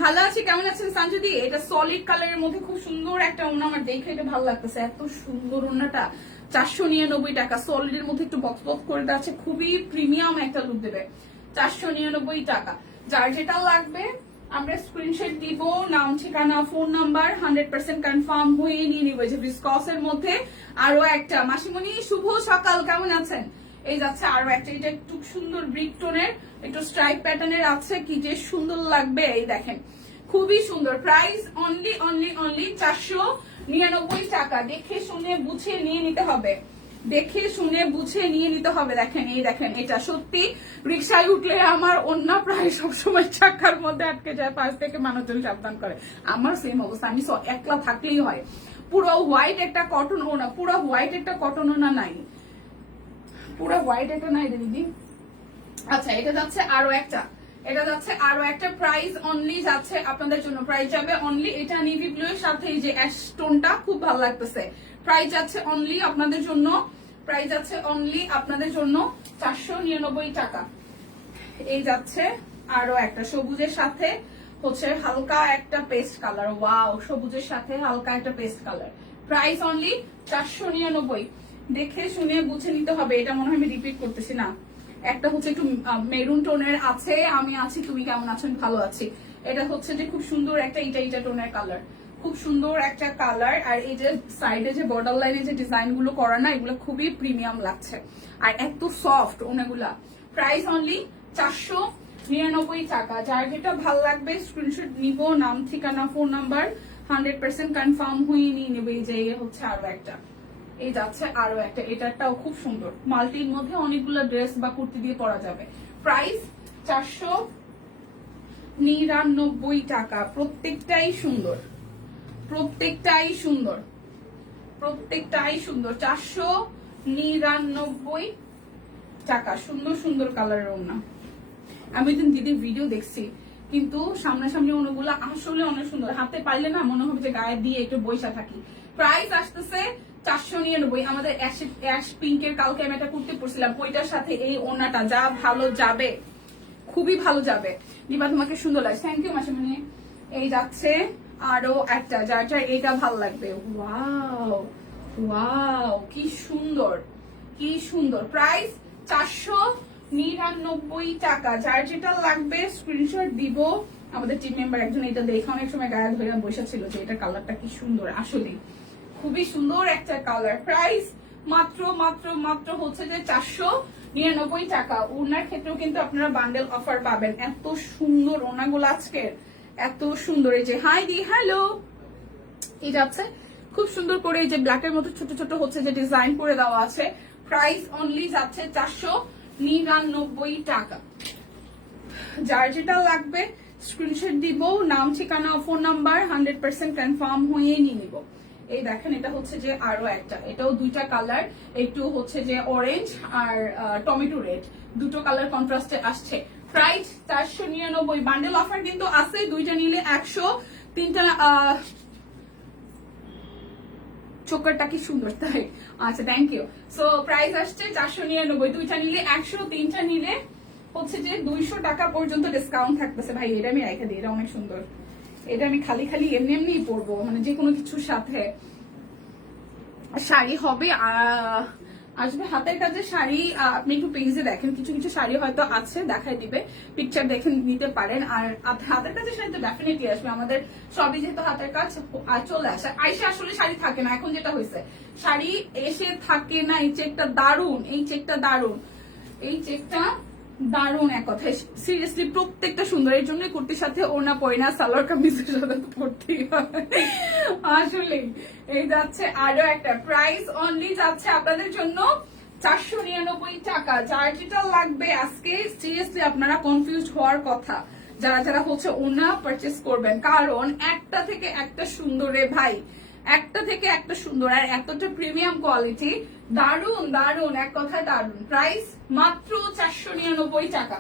ভালো আছি। কেমন আছেন সঞ্জুদি? এটা সলিড কালারের মধ্যে খুব সুন্দর একটা ওড়না, আমার দেখে এটা ভালো লাগতেছে, এত সুন্দর ওড়নাটা। 499 টাকা। সলিডের মধ্যে একটু বক্স বক্স করে দেওয়া আছে, খুবই প্রিমিয়াম একটা লুক দেবে। 499 টাকা। যার যেটা লাগবে আমরা স্ক্রিনশট দিব, নাম ঠিকানা ফোন নাম্বার 100% কনফার্ম হয়ে নিয়ে নিব। যে ভিসকস এর মধ্যে আরো একটা। মাসিমণি শুভ সকাল, কেমন আছেন? এই যাচ্ছে আরো একটা, এটা একটু সুন্দর ব্রিক টোনের, একটু স্ট্রাইপ প্যাটার্নের আছে, কি যে সুন্দর লাগবে। এই দেখেন খুবই সুন্দর। প্রাইস অনলি 499 টাকা। দেখে শুনে বুঝে নিয়ে নিতে হবে, দেখে শুনে বুঝে নিয়ে নিতে হবে। দেখেন এই দেখেন, এটা সত্যি রিক্সায় উঠলে আমার অন্য প্রায় সবসময় চাকার মধ্যে আটকে যায়, পাশ থেকে মানুষজন সাবধান করে। আমার সেম অবস্থা, আমি একলা থাকলেই হয়। পুরো হোয়াইট একটা কটন ওনা, পুরো হোয়াইট একটা কটন ওনা নাই, পুরো হোয়াইট একটা নাই রে দিদি। আচ্ছা এটা যাচ্ছে আরো একটা, এটা যাচ্ছে আরো একটা। প্রাইস অনলি যাচ্ছে আপনাদের জন্য, প্রাইস যাবে অনলি, এটা নেভি ব্লু এর সাথে এই যে অ্যাশ টোনটা খুব ভালো লাগতেছে। প্রাইস যাচ্ছে অনলি আপনাদের জন্য, প্রাইস যাচ্ছে অনলি আপনাদের জন্য 499 টাকা। এই যাচ্ছে আরো একটা সবুজের সাথে হচ্ছে হালকা একটা পেস্ট কালার। ওয়াও, সবুজের সাথে হালকা একটা পেস্ট কালার। Price only 499। দেখে শুনে বুঝে নিতে হবে। এটা মনে হয় আমি রিপিট করতেছি না। একটা হচ্ছে একটু মেরুন টোনের আছে, আমি আছি তুমি কেমন আছো, ভালো আছি। এটা হচ্ছে যে খুব সুন্দর একটা ইটা টোনের কালার, খুব সুন্দর একটা কালার। আর এই যে সাইডে যে বর্ডার লাইনে যে ডিজাইন গুলো করা না, এগুলো খুবই প্রিমিয়াম লাগছে আর এত সফট ওনাগুলা। প্রাইস অনলি 499 টাকা। যার যেটা ভালো লাগবে স্ক্রিনশট নিব, নাম ঠিকানা ফোন নাম্বার 100% কনফার্ম হয়ে নিয়ে নেবে। এই যে হচ্ছে আরো একটা, এই যাচ্ছে আরো একটা, এটাটাও খুব সুন্দর। মাল্টির মধ্যে অনেকগুলো ড্রেস বা কুর্তি দিয়ে পরা যাবে। প্রাইস 499 টাকা। প্রত্যেকটাই সুন্দর, প্রত্যেকটাই সুন্দর, প্রত্যেকটাই সুন্দর। 499 টাকা। সুন্দর সুন্দর কালারের ওড়না। আমি দিন দিদির ভিডিও দেখছি, কিন্তু সামনাসামনি ওনাগুলো আসলে অনেক সুন্দর। হাতে পাইলে না মনে হবে যে গায়ে দিয়ে একটু বৈশা থাকি। প্রাইস আসতেছে 499। আমাদের অ্যাশ পিঙ্কের কালকে আমি একটা কুর্তি পরছিলাম, ওইটার সাথে এই ওড়নাটা যা ভালো যাবে, খুবই ভালো যাবে। দিবা তোমাকে সুন্দর লাগছে, থ্যাংক ইউ মাসিমণি। এই যাচ্ছে আরো একটা, যার যার এইটা ভালো লাগবে। ওয়াও ওয়াও, কি সুন্দর কি সুন্দর। প্রাইস 499 টাকা। যার যেটা লাগবে স্ক্রিনশট দিব। আমাদের টিম মেম্বার একজন এটা দেখে অনেক সময় গায়ে ধরে বসেছিল যে এটা কালারটা কি সুন্দর, আসলে খুবই সুন্দর একটা কালার। প্রাইস মাত্র মাত্র মাত্র হচ্ছে যে 499 টাকা। ওনার ক্ষেত্রেও কিন্তু আপনারা বান্ডেল অফার পাবেন। এত সুন্দর ওনাগুলো আজকে, এত সুন্দর। এই যে হাই দি, হ্যালো, এই যাচ্ছে খুব সুন্দর করে এই যে ব্ল্যাকের মতো ছোট ছোট হচ্ছে যে ডিজাইন করে দেওয়া আছে। প্রাইস অনলি যাচ্ছে 499 টাকা। যার যেটা লাগবে স্ক্রিনশট দিব, নাম ঠিকানা ফোন নাম্বার 100% কনফার্ম হয়ে নিয়ে নিব। এই দেখেন এটা হচ্ছে যে আরো একটা, এটাও দুইটা কালার, একটু হচ্ছে যে অরেঞ্জ আর টমেটো রেড, দুটো কালার কন্ট্রাস্টে আসছে। প্রাইস 499। বান্ডেল অফার কিন্তু আছে, দুইটা নিলে 100, তিনটা চোকারটা কি সুন্দর তাই। আচ্ছা থ্যাংক ইউ। সো প্রাইস আসছে 499, দুইটা নিলে 100, তিনটা নিলে হচ্ছে যে 200 টাকা পর্যন্ত ডিসকাউন্ট থাকতেছে। ভাই এটা আমি রেখে দিই, এটা অনেক সুন্দর। এটা আমি খালি খালি এমনি এমনি পরবো, মানে যে কোনো কিছুর সাথে। শাড়ি হবে আসবে হাতের কাছে শাড়ি, আপনি একটু পেজে দেখেন, কিছু কিছু শাড়ি হয়তো আছে, দেখাই দিবে, পিকচার দেখে নিতে পারেন। আর হাতের কাছে শাড়ি তো ডেফিনেটলি আসবে, আমাদের সবই যেহেতু হাতের কাজ চলে আসে। আইসা আসলে শাড়ি থাকে না, এখন যেটা হয়েছে শাড়ি এসে থাকে না। এই চেকটা দারুন, এই চেকটা দারুন, এই চেকটা দারুন, এক কথায় সিরিয়াসলি প্রত্যেকটা সুন্দর। এই জন্যই কুর্তির সাথে ওড়না পরি না, সালোয়ার কামিজের সাথে পরতেই হয় আসলে। এই যাচ্ছে আরো একটা, প্রাইস অনলি যাচ্ছে আপনাদের জন্য 499 টাকা। যার যেটা লাগবে আজকে সিরিয়াসলি আপনারা কনফিউজ হওয়ার কথা, যারা যারা হচ্ছে ওড়না পারচেস করবেন, কারণ একটা থেকে একটা সুন্দর রে ভাই, একটা থেকে একটা সুন্দর, আর এতটা প্রিমিয়াম কোয়ালিটি, দারুন দারুন, এক কথায় দারুন। প্রাইস মাত্র 499 টাকা।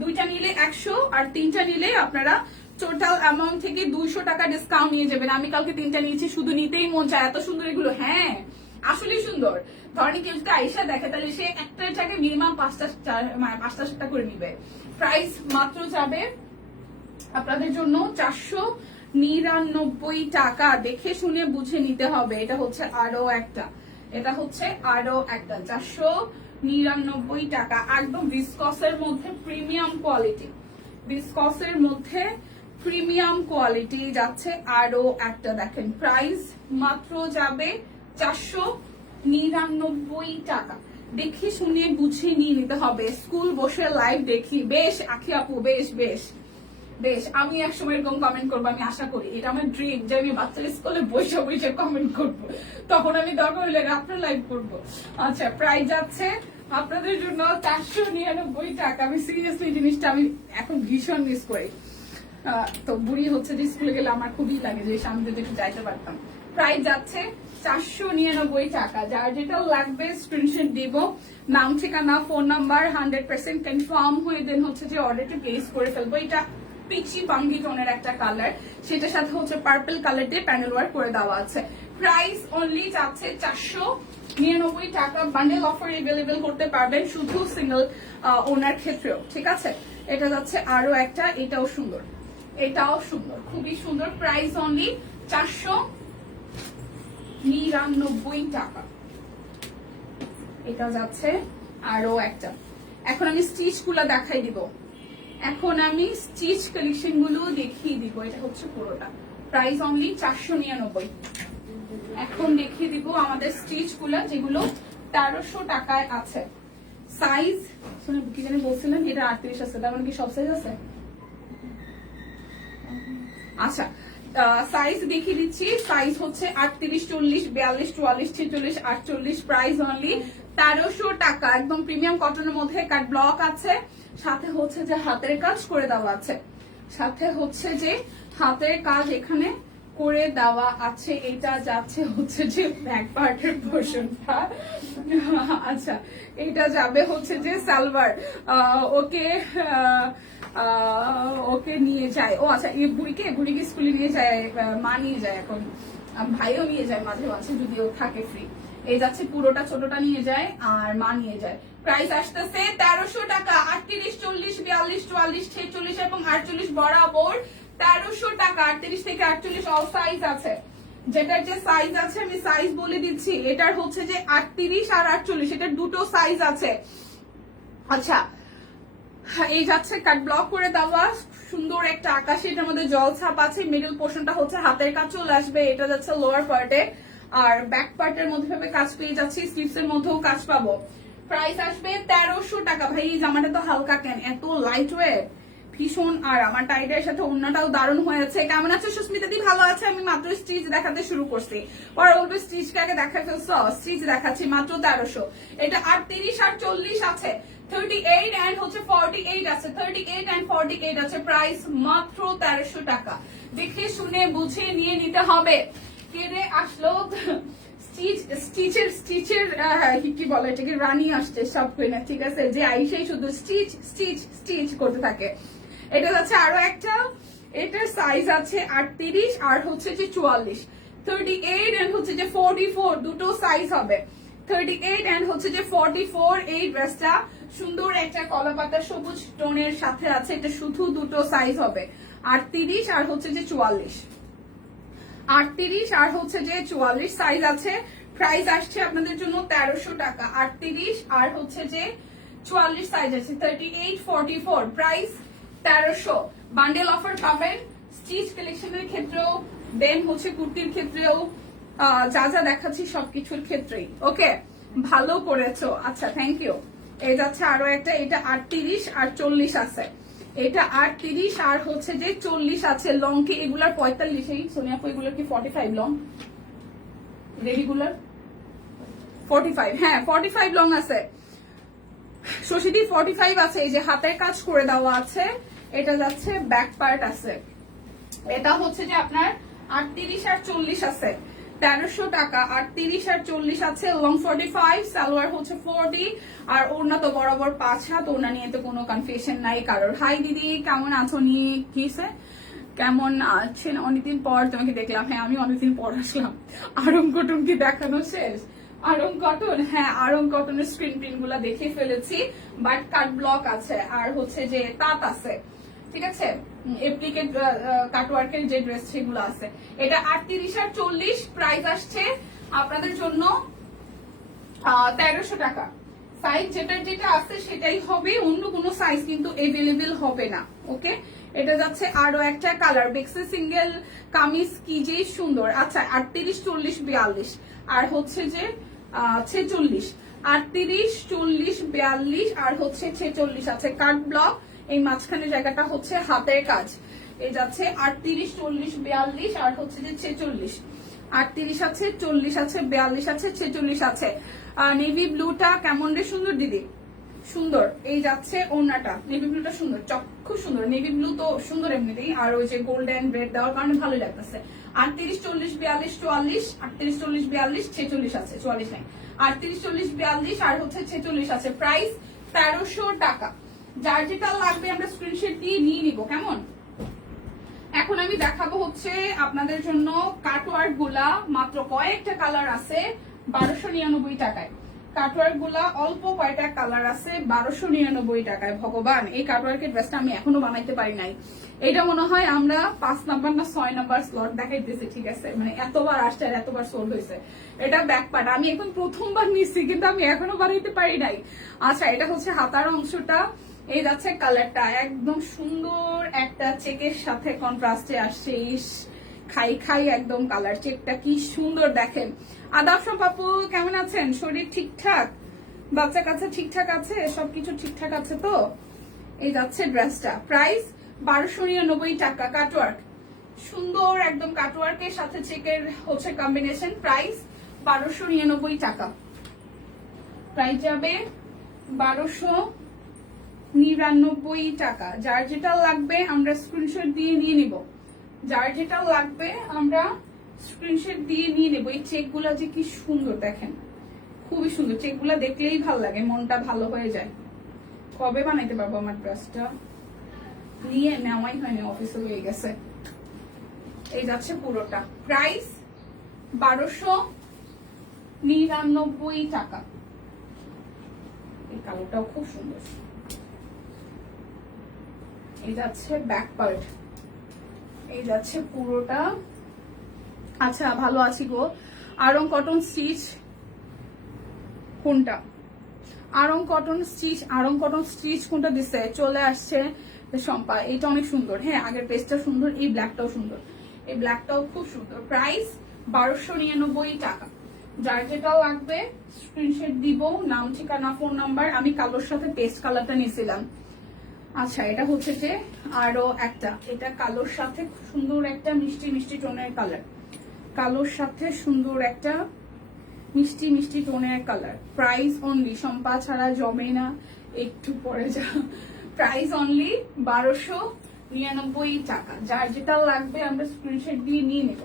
দুইটা নিলে 100 আর তিনটা নিলে আপনারা টোটাল অ্যামাউন্ট থেকে 200 টাকা ডিসকাউন্ট নিয়ে যাবেন। আমি কালকে তিনটা নিয়েছি, শুধু নিতেই মন চায়, এত সুন্দর এগুলো। হ্যাঁ আসলেই সুন্দর। ধরেন কেউ যদি আইসা দেখে তাহলে সে একটা টাকা মিনিমাম 5টা করে নিবে। প্রাইস মাত্র যাবে আপনাদের জন্য 499 টাকা। দেখে শুনে বুঝে নিতে হবে। এটা হচ্ছে আরো একটা, এটা হচ্ছে আরো একটা, 499 টাকা। একদম ভিসকসের মধ্যে প্রিমিয়াম কোয়ালিটি, ভিসকসের মধ্যে প্রিমিয়াম কোয়ালিটি যাচ্ছে আরো একটা। দেখেন প্রাইস মাত্র যাবে 499 টাকা। দেখে শুনে বুঝে নিয়ে নিতে হবে। স্কুল বসে লাইভ দেখি, বেশ আখি আপু, বেশ বেশ বেশ। আমি একসময় এরকম কমেন্ট করবো, আমি আশা করি, এটা আমার ড্রিম যে আমি বাচ্চার স্কুলে বসে বসে কমেন্ট করবো, তখন আমি দরকার হলে রাত্রে লাইভ করবো। আচ্ছা প্রাইস যাচ্ছে আপনাদের জন্য 499 টাকা। আমি সিরিয়াসলি জিনিসটা আমি এখন ভীষণ মিস করি। তো বুড়ি হচ্ছে যে স্কুলে গেলে আমার খুবই লাগে যে সামনে যদি একটু যাইতে পারতাম। প্রাইস যাচ্ছে 499 টাকা। যার যেটা লাগবে স্ক্রিনশট দিব, নাম ঠিকানা ফোন নাম্বার 100% কনফার্ম হয়ে দেন হচ্ছে যে অর্ডারটি প্লেস করে ফেলবো। এটা পিচি বাঙ্গি টোনের একটা কালার, সেটার সাথে হচ্ছে পার্পল কালার দিয়ে প্যানেল ওয়ার্ক করে দেওয়া আছে। প্রাইস অনলি যাচ্ছে 499 টাকা। বান্ডেল অফার এভেলেবেল করতে পারবেন শুধু সিঙ্গেল ওনার ক্ষেত্রেও, ঠিক আছে। এটা যাচ্ছে আরো একটা, এটাও সুন্দর, এটাও সুন্দর, খুবই সুন্দর। প্রাইস অনলি 499 টাকা। এটা যাচ্ছে আরো একটা। এখন আমি স্টিচ গুলা দেখাই দিব, এখন আমি স্টিচ কালেকশন গুলো দেখিয়ে দিব। এটা হচ্ছে পুরোটা, প্রাইস অনলি 499। এখন দেখিয়ে দিব আমাদের স্টিচ গুলা, যেগুলো 1300 টাকায় আছে। সাইজ কি জানি বলছিলেন, এটা 38 আছে, তার মানে কি সব সাইজ আছে? আচ্ছা সাইজ দেখিয়ে দিচ্ছি। সাইজ হচ্ছে 38, 40, 42, 44, 46, 48। প্রাইস অনলি 1300 টাকা। একদম প্রিমিয়াম কটনের মধ্যে কাট ব্লক আছে, সাথে হচ্ছে যে হাতের কাজ করে দেওয়া আছে, সাথে হচ্ছে যে হাতের কাজ এখানে করে দেওয়া আছে। এটা যাচ্ছে হচ্ছে যে ব্যাক পার্টের পোর্শনটা। আচ্ছা এটা যাবে হচ্ছে যে সালোয়ার। ওকে ওকে নিয়ে যায়, ও আচ্ছা এই বুড়িকে স্কুলে নিয়ে যায়, মা নিয়ে যায়, এখন ভাইও নিয়ে যায় মাঝে মাঝে, যদিও থাকে ফ্রি। এই যাচ্ছে পুরোটা, ছোটটা নিয়ে যায় আর মা নিয়ে যায়। প্রাইস আসতেছে 1300 টাকা। 38, 40, 42, 44, 46 এবং 48 বরাবর 1300 টাকা। 38 থেকে 48 অল সাইজ আছে। যেটার যে সাইজ আছে আমি সাইজ বলে দিচ্ছি। এটার হচ্ছে যে 38 আর 48, এটার দুটো সাইজ আছে। আচ্ছা, এই যাচ্ছে কাট ব্লক করে দেওয়া সুন্দর একটা আকাশে, এটার মধ্যে জল ছাপ আছে। মিডল পোর্শনটা হচ্ছে হাতের কাজ চলে আসবে। এটা যাচ্ছে লোয়ার পার্টে, আর ব্যাক পার্টের মধ্যে কাজ পেয়ে যাচ্ছি, স্লিভস এর মধ্যেও কাজ পাবো। প্রাইস আসবে 1300 টাকা। ভাই এই জামাটা তো হালকা কেন, এত লাইট ওয়েট, ভীষণ। আর আমার টাইটের সাথে অন্যটাও দারুণ হয়েছে। কেমন আছে সুস্মিতা দি? ভালো আছে। আমি মাত্র স্টিচ দেখাতে শুরু করছি, পরে বলবে স্টিচ কাকে দেখা ফেলছো। স্টিচ দেখাচ্ছি মাত্র 1300। এটা 38 আর 40 আছে, 38 এন্ড হচ্ছে 48 আছে, 38 এন্ড 48 আছে। প্রাইস মাত্র 1300 টাকা। দেখে শুনে বুঝে নিয়ে নিতে হবে। কেড়ে আসলো স্টিচের কি বলে এটাকে, রানী আসছে সব কইনা, ঠিক আছে, যে আইসেই শুধু স্টিচ স্টিচ স্টিচ করতে থাকে। এটা হচ্ছে আরো একটা, এটার সাইজ আছে 38 আর হচ্ছে যে 44, 38 এন্ড হচ্ছে যে 44, দুটো সাইজ হবে। 38 এন্ড হচ্ছে যে 44। এই ড্রেসটা সুন্দর একটা কলা পাতা সবুজ টোনের সাথে আছে। এটা শুধু দুটো সাইজ হবে, 38 আর হচ্ছে যে 44, 38 আর হচ্ছে যে 44 সাইজ আছে। প্রাইস আসছে আপনাদের জন্য 1300 টাকা। 38 আর হচ্ছে যে 44 সাইজ আছে, 38, 44, প্রাইস 1300। বান্ডেল অফার পাবেন স্টিচ কালেকশনের ক্ষেত্রেও, দেন হচ্ছে কুর্তির ক্ষেত্রেও, যা যা দেখাচ্ছি সবকিছুর ক্ষেত্রেই। ওকে, ভালো করেছো। আচ্ছা, থ্যাংক ইউ। এই যাচ্ছে আরো একটা, এটা 38 আর 40 আছে। এটা 38 আর হচ্ছে যে 40 আছে। লং কি এগুলার 45? এই সোনিয়া আপু এগুলোর কি 45 লং? রেডিগুলার 45, হ্যাঁ 45 লং আছে। শশীদি 45 আছে। এই যে হাতের কাজ করে দেওয়া আছে। এটা যাচ্ছে ব্যাক পার্ট আছে। এটা হচ্ছে যে আপনার 38 আর 40 আছে, 1300 টাকা। 38 আর 40 আছে, লং 45, সালোয়ার হচ্ছে 40, আর ওড়না তো বরাবর 5 হাত। ওড়না নিয়ে তো কোনো কনফিউশন নাই কারোর। হাই দিদি, কেমন আছো? নি কিসে কেমন আছেন? অনেকদিন পর তোমাকে দেখলাম। হ্যাঁ, আমি অনেকদিন পর আসলাম। আরং কটন কি দেখানো শেষ? আরং কটন, হ্যাঁ আরং কটনের স্ক্রিন প্রিন্ট গুলা দেখে ফেলেছি, বাট কাট ব্লক আছে আর হচ্ছে যে তাঁত আছে, ঠিক আছে, এপ্লিকেট কাটওয়ার্কের যে ড্রেস সেগুলো আছে। এটা 38 আর 40, প্রাইস আসছে আপনাদের জন্য 1300 টাকা। সাইজ যেটা আছে সেটাই হবে, অন্য কোনো সাইজ কিন্তু এভেলেবেল হবে না। ওকে, এটা যাচ্ছে আরো একটা কালার, বেক্সে সিঙ্গেল কামিজ, কি যে সুন্দর। আচ্ছা, 38, 40, 42 আর হচ্ছে যে 46, 38, 40, 42 আর হচ্ছে 46 আছে। কাট ব্লক, এই মাঝখানে জায়গাটা হচ্ছে হাতের কাজ। এই যাচ্ছে 38, 40, 42 আর হচ্ছে যে 46, 38 আছে, 40 আছে, 42 আছে, 46 আছে। নেভি ব্লুটা কেমন রে? সুন্দর দিদি, সুন্দর। এই যাচ্ছে ওড়নাটা, নেভি ব্লুটা সুন্দর, খুব সুন্দর। নেভি ব্লু তো সুন্দর এমনিতেই, আর ওই যে গোল্ডেন রেড দেওয়ার কারণে ভালো লাগতেছে। 38, 40, 42, 44, 38, 40, 42, 46 আছে, 44 নাই। 38, 40, 42 আর হচ্ছে 46 আছে। প্রাইস 1300 টাকা। যার যেটা লাগবে আমরা স্ক্রিনশট দিয়ে নিয়ে নিব, কেমন? এখন আমি দেখাবো হচ্ছে আপনাদের জন্য কাটওয়ার্ক গুলা, মাত্র কয়েকটা কালার আছে 1299 টাকায়। কাটওয়ার্ক গুলা অল্প কয়টা কালার আছে 1299 টাকায়। ভগবান, এই কাটওয়ার্কের ড্রেসটা আমি এখনো বানাইতে পারি নাই। এটা মনে হয় আমরা 5 নাম্বার না 6 নাম্বার স্লট দেখাইতেছি, ঠিক আছে, মানে এতবার আসছে আর এতবার সোল্ড হয়েছে। এটা ব্যাক পার্ট আমি এখন প্রথমবার নিচ্ছি, কিন্তু আমি এখনো বানাইতে পারি নাই। আচ্ছা, এটা হচ্ছে হাতার অংশটা। এই যাচ্ছে কালারটা একদম সুন্দর একটা চেকের সাথে কন্ট্রাস্টে আসছে। খাই খাই একদম কালার, চেকটা কি সুন্দর দেখেন। আদাব সব আপু, কেমন আছেন? শরীর ঠিকঠাক, বাচ্চা কাছে ঠিকঠাক আছে, সবকিছু ঠিকঠাক আছে তো? এই যাচ্ছে ড্রেসটা, প্রাইস 1299 টাকা। কাটওয়ার্ক সুন্দর একদম, কাটওয়ার্কের সাথে চেকের হচ্ছে কম্বিনেশন। প্রাইস 1299 টাকা। প্রাইস যাবে 1299 টাকা। যার যেটা লাগবে আমরা স্ক্রিনশট দিয়ে নিয়ে নিব। যার যেটা লাগবে আমরা স্ক্রিনশট দিয়ে নিয়ে নেব। এই চেক গুলা যে কি সুন্দর দেখেন, খুবই সুন্দর। চেক গুলা দেখলেই ভালো লাগে, মনটা ভালো হয়ে যায়। কবে বানাইতে পারবো? আমার ড্রেসটা নিয়ে নেওয়াই হয়নি, অফিসে হয়ে গেছে। এই যাচ্ছে পুরোটা, প্রাইস 99 টাকা। এই কালারটাও খুব সুন্দর। এই যাচ্ছে ব্যাক পার্ট, এই যাচ্ছে পুরোটা। আচ্ছা ভালো আছি গো। আরং কটন স্টিচ কোনটা? আরং কটন স্টিচ কোনটা দিছে? চলে আসছে শম্পা। এটা অনেক সুন্দর। হ্যাঁ, আগের পেজটা সুন্দর, এই ব্ল্যাকটাও সুন্দর, এই ব্ল্যাকটাও খুব সুন্দর। প্রাইস 1299 টাকা। যার যেটা লাগবে স্ক্রিনশট দিব, নাম, ঠিকানা, ফোন নাম্বার। আমি কালোর সাথে পেস্ট কালারটা নিয়েছিলাম। আচ্ছা, এটা হচ্ছে যে আরো একটা, এটা কালোর সাথে সুন্দর একটা মিষ্টি মিষ্টি টোনের কালার, কালোর সাথে সুন্দর একটা মিষ্টি মিষ্টি টোনের কালার। প্রাইস অনলি, শম্পা ছাড়া জমে না, একটু পরে যা। প্রাইস অনলি 1299 টাকা। যার যেটা লাগবে আমরা স্ক্রিনশট দিয়ে নিয়ে নেব।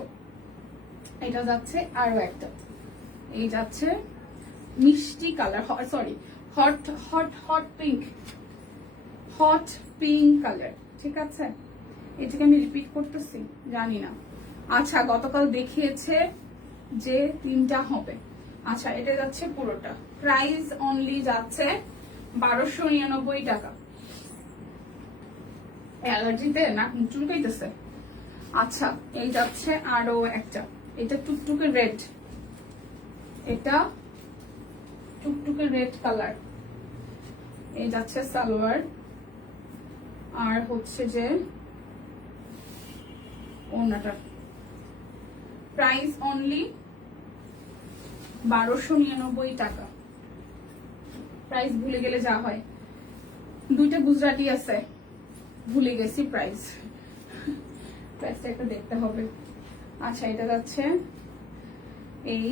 এটা যাচ্ছে আরো একটা, এই যাচ্ছে মিষ্টি colour, sorry hot hot hot pink, hot pink colour. ঠিক আছে, এটাকে আমি রিপিট করতেছি জানি না। আচ্ছা, গতকাল দেখিয়েছে যে 3টা হবে। আচ্ছা, এটা যাচ্ছে পুরোটা। প্রাইস অনলি যাচ্ছে 1299 টাকা। অ্যালার্জিতে না চুলকাইতেছে। আচ্ছা, এই যাচ্ছে আরো একটা, এটা টুকটুকে রেড, এটা টুকটুকে রেড কালার। এই যাচ্ছে সালোয়ার, আর হচ্ছে যে ওড়নাটা। প্রাইস অনলি 1299 টাকা। প্রাইস ভুলে গেলে যা হয়, 2টা গুজরাটি আছে, ভুলে গেছি প্রাইস, প্রাইসটা একটা দেখতে হবে। আচ্ছা, এটা যাচ্ছে এই,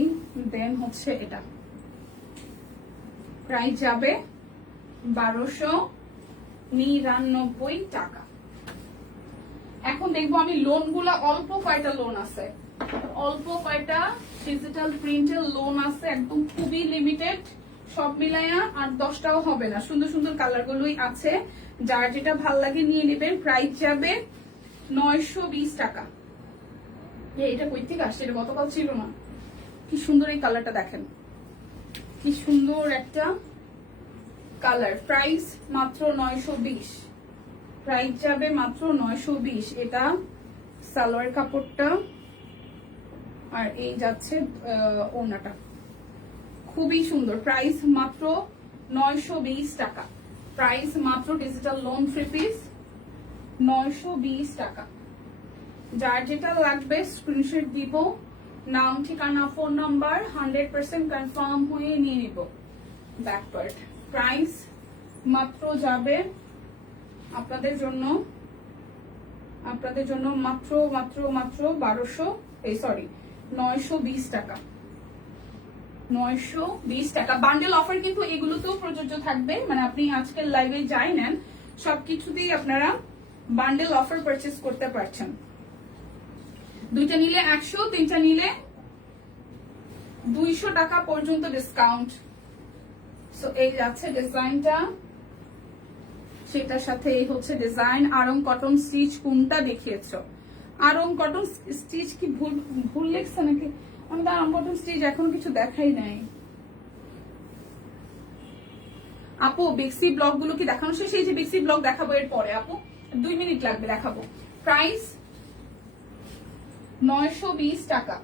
দেন হচ্ছে এটা। প্রাইস যাবে 1299 টাকা। এখন দেখবো আমি লোন গুলা, অল্প কয়টা লোন আছে, অল্প কয়টা ডিজিটাল প্রিন্টের লোন আছে, একদম খুবই লিমিটেড, সব মিলাইয়া আর 10টাও হবে না। সুন্দর সুন্দর কালার গুলোই আছে, যার যেটা ভাল লাগে নিয়ে নেবেন। প্রাইস যাবে 920 টাকা। এটা কই থেকে আসছে? এটা গতকাল ছিল না। কি সুন্দর এই কালারটা দেখেন, কি সুন্দর একটা কালার। প্রাইস মাত্র 920, প্রাইস যাবে মাত্র 920। এটা সালোয়ার কাপড়টা, আর এই যাচ্ছে ওড়নাটা, খুবই সুন্দর। প্রাইস মাত্র 920 টাকা। প্রাইস মাত্র ডিজিটাল লোন 3 পিস 920 টাকা। যার যেটা লাগবে স্ক্রিনশট দিব, নাম, ঠিকানা, ফোন নাম্বার 100% কনফার্ম হয়ে নিয়ে নিব। Back part. প্রাইস মাত্র যাবে আপনাদের জন্য মাত্র মাত্র মাত্র 920 টাকা। 920 টাকা। বান্ডেল অফার কিন্তু এগুলোতেও প্রযোজ্য থাকবে, মানে আপনি আজকের লাইভে যাই নেন সবকিছুতেই আপনারা বান্ডেল অফার পারচেস করতে পারছেন। 2টা নিলে 100, 3টা নিলে 200 টাকা পর্যন্ত ডিসকাউন্ট। সো এই যাচ্ছে ডিজাইনটা, সেটার সাথে এই হচ্ছে ডিজাইন। আরং কটন স্টিচ কোনটা দেখিয়েছো? আরং কটন স্টিচ কি ভুল লেখছে নাকি? আমি তো আরং কটন স্টিচ এখন কিছু দেখাই নাই। আপু বেক্সি ব্লগ গুলো কি দেখানো শেষ? এই যে বেক্সি ব্লগ দেখাবো এর পরে আপু, 2 মিনিট লাগবে দেখাবো। প্রাইস 920 টাকা।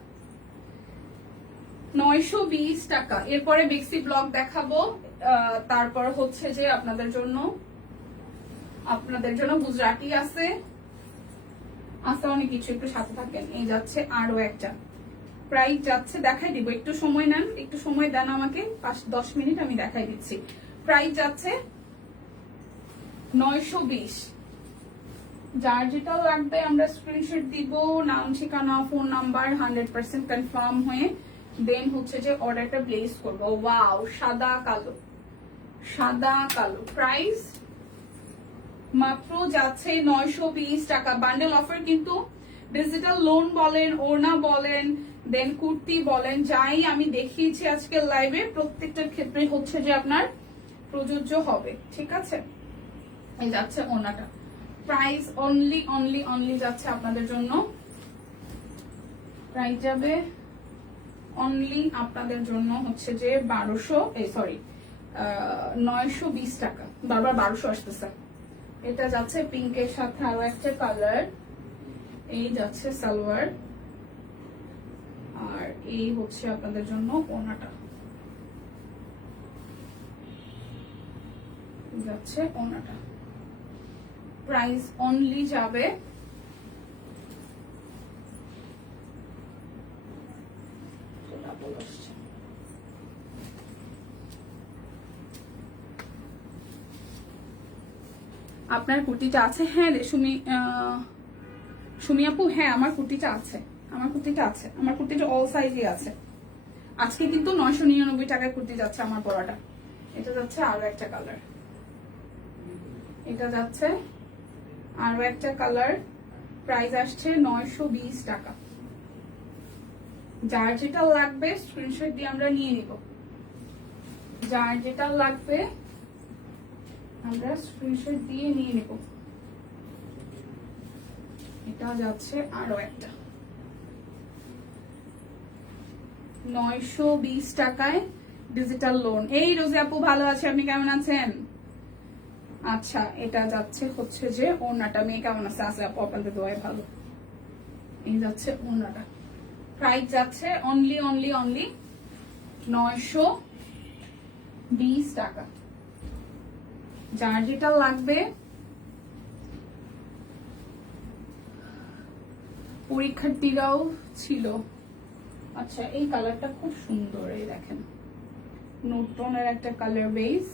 920 টাকা। এরপরে বেক্সি ব্লগ দেখাবো, তারপর হচ্ছে যে আপনাদের জন্য গুজরাটি আছে অনেক কিছু, একটু সাথে থাকেন। এই যাচ্ছে আরো একটা। প্রাইস যাচ্ছে, দেখাই দিব, একটু সময় নেন, একটু সময় দেন আমাকে, 5-10 মিনিট আমি দেখাই দিচ্ছি। প্রাইস যাচ্ছে 920। যার যেটা লাগবে আমরা স্ক্রিনশট দিব, নাম, ঠিকানা, ফোন নাম্বার 100% কনফার্ম হয়ে দেন হচ্ছে যে অর্ডারটা প্লেস করবো। ওয়াও, সাদা কালো, সাদা কালো। প্রাইস মাত্র যাচ্ছে 920 টাকা। বান্ডেল অফার কিন্তু ডিজিটাল লোন বলেন, ওড়না বলেন, দেন কুর্তি বলেন, যাই আমি দেখিয়েছি আজকের লাইভে প্রত্যেকটার ক্ষেত্রে হচ্ছে যে আপনার প্রযোজ্য হবে। ঠিক আছে, এই যাচ্ছে ওড়নাটা। প্রাইস অনলি অনলি অনলি যাচ্ছে আপনাদের জন্য, প্রাইস যাবে অনলি আপনাদের জন্য হচ্ছে যে 920 টাকা। বারবার 1200 আসতেছে। এটা যাচ্ছে পিঙ্কের সাথে আরো একটা কালার। এই যাচ্ছে সালোয়ার, আর এই হচ্ছে আপনাদের জন্য ওড়নাটা। যাচ্ছে ওড়নাটা। প্রাইস অনলি যাবে আপনার কুর্তিটা আছে? হ্যাঁ রে সুমি আপু, হ্যাঁ আমার কুর্তিটা আছে, আমার কুর্তিটা অল সাইজই আছে। আজকে কিন্তু 999 টাকায় কুর্তি যাচ্ছে আমার পরাটা। এটা যাচ্ছে আরো একটা কালার, এটা যাচ্ছে আরো একটা কালার। প্রাইস আসছে 920 টাকা। যার যেটা লাগবে স্ক্রিনশট দিয়ে আমরা নিয়ে নিব। যার যেটা লাগবে আমরা স্ক্রিনশট দিয়ে নিয়ে নিব। এটা যাচ্ছে আরো একটা 920 টাকায় ডিজিটাল লোন। এই রোজি আপু ভালো আছে, আপনি কেমন আছেন? আচ্ছা, এটা যাচ্ছে হচ্ছে যে ওড়নাটা। মেয়ে কেমন আছে? আছে আপু, আপনাদের দোয়ায় ভালো। এই যাচ্ছে ওড়নাটা। প্রাইস যাচ্ছে অনলি 920 টাকা। যার যেটা লাগবে পরীক্ষার্থীরাও ছিল। আচ্ছা, এই কালারটা খুব সুন্দর, এই দেখেন নোট টোনের একটা কালার বেস,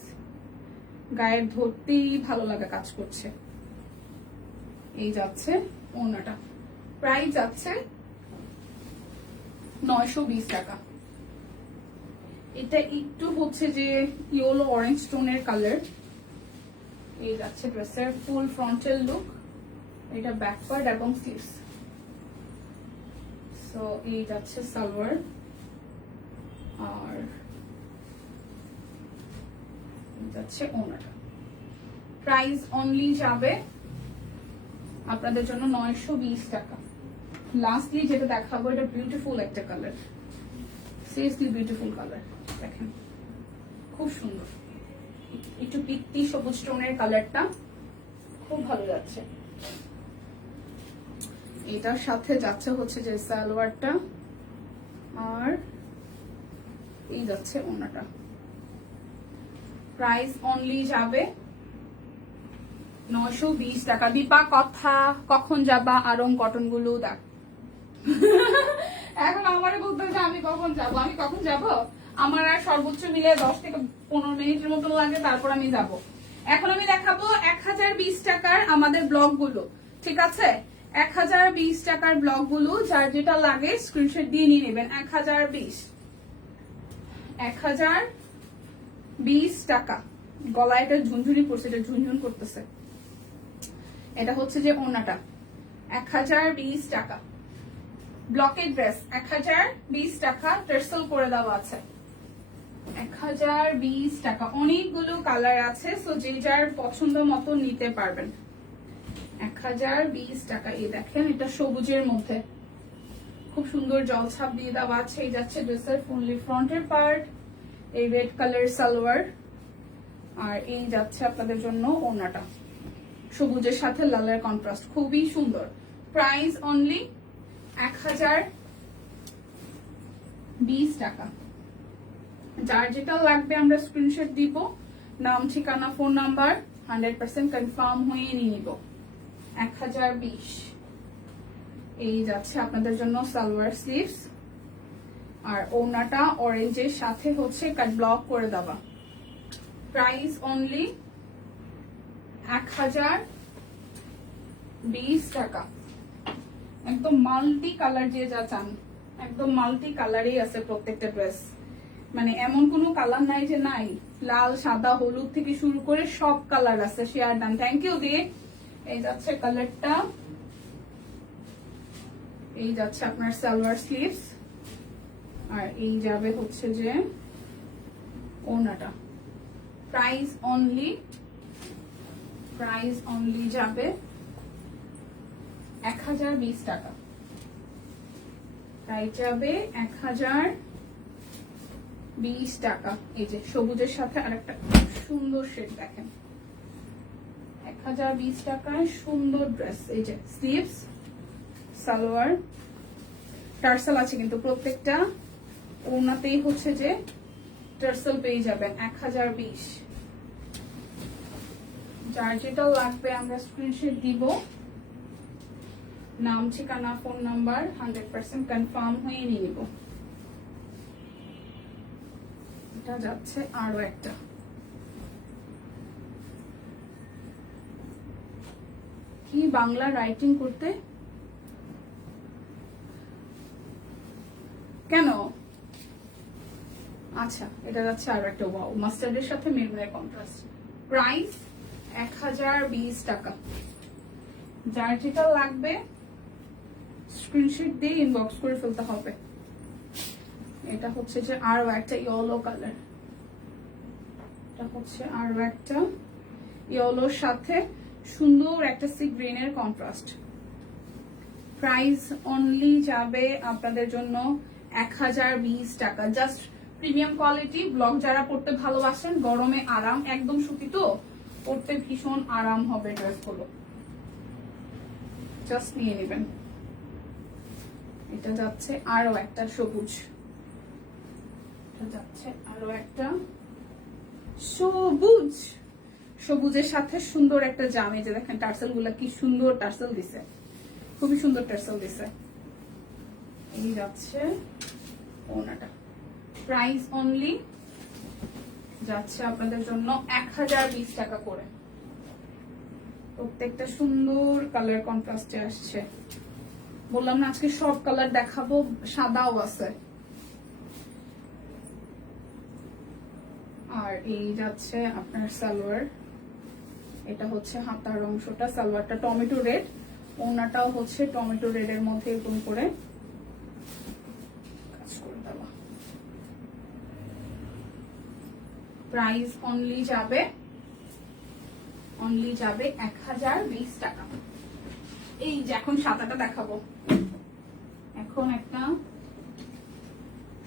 গায়ের ধরতেই ভালো লাগা কাজ করছে। এই যাচ্ছে ওড়নাটা। প্রাইস যাচ্ছে 920 টাকা। এটা একটু হচ্ছে যে ইয়েলো অরেঞ্জ টোনের কালার। এই যাচ্ছে ড্রেসের ফুল ফ্রন্টাল লুক। এটা ব্যাক পার্ট এবং স্লিভস। সো এই যাচ্ছে সালোয়ার, আর যাচ্ছে ওড়নাটা। প্রাইস অনলি যাবে আপনাদের জন্য 920 টাকা। লাস্টলি যেটা দেখাবো, এটা বিউটিফুল একটা কালার, সিরিয়াসলি বিউটিফুল কালার। দেখেন খুব সুন্দর, একটু পিত্তি সবুজ টোনের কালারটা খুব ভালো যাচ্ছে। এটার সাথে যাচ্ছে হচ্ছে যে সালোয়ারটা, আর এই যাচ্ছে ওড়নাটা। প্রাইস অনলি যাবে 920 টাকা। দীপা কথা কখন যাবা? আরং কটন গুলো দেখ। এখন আমারে বলতে যে আমি কখন যাব, আমি কখন যাব? আমার আর সর্বোচ্চ মিলে 10 থেকে 15 মিনিটের মতন লাগে, তারপর আমি যাব। এখন আমি দেখাবো 1020 টাকার আমাদের ব্লগ গুলো, ঠিক আছে? 1020 টাকার ব্লগ গুলো যার যেটা লাগে স্ক্রিনশট দিয়ে নিয়ে নেবেন। 1020 টাকা। গলায় এটা ঝুনঝুনি পড়ছে, এটা ঝুনঝুন করতেছে। এটা হচ্ছে যে ওড়নাটা 1020 টাকা। ব্লকের ড্রেস 1020 টাকা, টার্সেল করে দেওয়া আছে। 1020 টাকা। অনেকগুলো কালার আছে, সো যে যার পছন্দ মতো নিতে পারবেন। 1020 টাকা। এই দেখেন এটা সবুজের মধ্যে খুব সুন্দর জলছাপ দিয়ে দেওয়া আছে। এই যাচ্ছে ড্রেসের ফুললি ফ্রন্টের পার্ট, এই রেড কালার সালোয়ার, আর এই যাচ্ছে আপনাদের জন্য ওড়নাটা সবুজের সাথে লালের কন্ট্রাস্ট, খুবই সুন্দর। প্রাইস অনলি 1020 টাকা। যার যেটা লাগবে আমরা স্ক্রিনশট দিব, নাম ঠিকানা ফোন নাম্বার 100% কনফার্ম হয়ে নিয়ে নিব। 1020। এই যাচ্ছে আপনাদের জন্য সালোয়ার স্লিভস, আর ওড়নাটা অরেঞ্জের সাথে হচ্ছে কাট ব্লক করে দেওয়া। প্রাইস অনলি 1020 টাকা। একদম মাল্টি কালার, যে যা চান একদম মাল্টি কালারই আছে প্রত্যেকটা ড্রেস। মানে এমন কোনো কালার নাই যে নাই, লাল সাদা হলুদ থেকে শুরু করে সব কালার আছে। শেয়ার ডান, থ্যাংক ইউ দিয়ে। এই যাচ্ছে কালারটা, এই যাচ্ছে আপনার সালোয়ার স্লিভস, আর এই যাবে হচ্ছে যে ওড়নাটা। প্রাইস অনলি যাবে 1020 টাকা। প্রাইস যাবে 1020 20 টাকা। এই যে সবুজের সাথে আরেকটা সুন্দর শেড দেখেন, 1020 টাকায় সুন্দর ড্রেস। এই যে স্লিভস, সালোয়ার, টার্সেল আছে কিন্তু প্রত্যেকটা ওনাতেই হচ্ছে যে টার্সেল পেয়ে যাবেন। 1020। যার যেটা লাগবে আমরা স্ক্রিনশট দিব, নাম, ঠিকানা, ফোন নাম্বার 100% কনফার্ম হয়ে নিয়ে নিব। এটা যাচ্ছে আরো একটা, কি বাংলা রাইটিং করতে কেন? আচ্ছা, এটা যাচ্ছে আরো একটা, ওয়াও, মাস্টার্ডের সাথে মেরুনের কন্ট্রাস্ট। প্রাইস 1020 টাকা। যার যেটা লাগবে স্ক্রিনশট দিয়ে ইনবক্স করে ফেলতে হবে। এটা হচ্ছে যে আরো একটা ইয়েলো কালার, এটা হচ্ছে আরো একটা ইয়েলোর সাথে সুন্দর একটা সি গ্রিনের কন্ট্রাস্ট। প্রাইস অনলি যাবে আপনাদের জন্য 1020 টাকা। জাস্ট প্রিমিয়াম কোয়ালিটি, ব্লক যারা পড়তে ভালোবাসেন, গরমে আরাম, একদম সুতি তো পড়তে ভীষণ আরাম হবে ড্রেসগুলো, জাস্ট নিয়ে নেবেন। এটা যাচ্ছে আরো একটা সবুজ, এটা যাচ্ছে আরো একটা সবুজ, সবুজের সাথে সুন্দর একটা জামে, যে দেখেন টার্সেল গুলা কি সুন্দর টার্সেল দিছে, খুবই সুন্দর টার্সেল দিছে। এই যাচ্ছে ওনাটা। প্রাইস অনলি যাচ্ছে আপনাদের জন্য 1020 টাকা করে। প্রত্যেকটা সুন্দর কালার কন্ট্রাস্টে আসছে। বললাম না আজকে সব কালার দেখাবো, সাদাও আছে। আর এই যাচ্ছে আপনার সালোয়ার, এটা হচ্ছে হাতার অংশটা, সালোয়ারটা টমেটো রেড, ওনাটাও হচ্ছে টমেটো রেড এর মধ্যে এরকম করে কাজ করে দেওয়া। প্রাইস অনলি যাবে 1020 টাকা। এই যে এখন সাদাটা দেখাবো, এখন একটা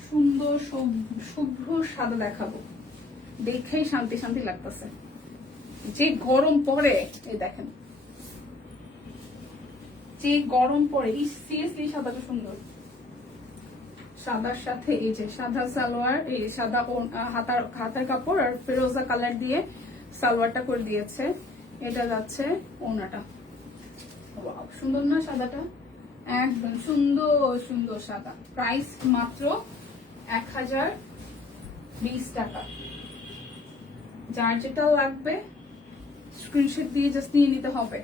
সুন্দর শুভ্র সাদা দেখাবো, দেখেই শান্তি শান্তি লাগতেছে। যে গরম পড়ে, এই দেখেন যে গরম পড়ে, এই সিরিয়াসলি সাদাটা সুন্দর। সাদার সাথে এই যে সাদা সালোয়ার, এই সাদা হাতার কাপড় আর ফিরোজা কালার দিয়ে সালোয়ারটা করে দিয়েছে। এটা যাচ্ছে ওনাটা, ওয়াও সুন্দর না সাদাটা, একদম সুন্দর সুন্দর সাদা। প্রাইস মাত্র 1020 টাকা। যার যেটা লাগবে স্ক্রিনশট দিয়ে জাস্ট নিয়ে নিতে হবে।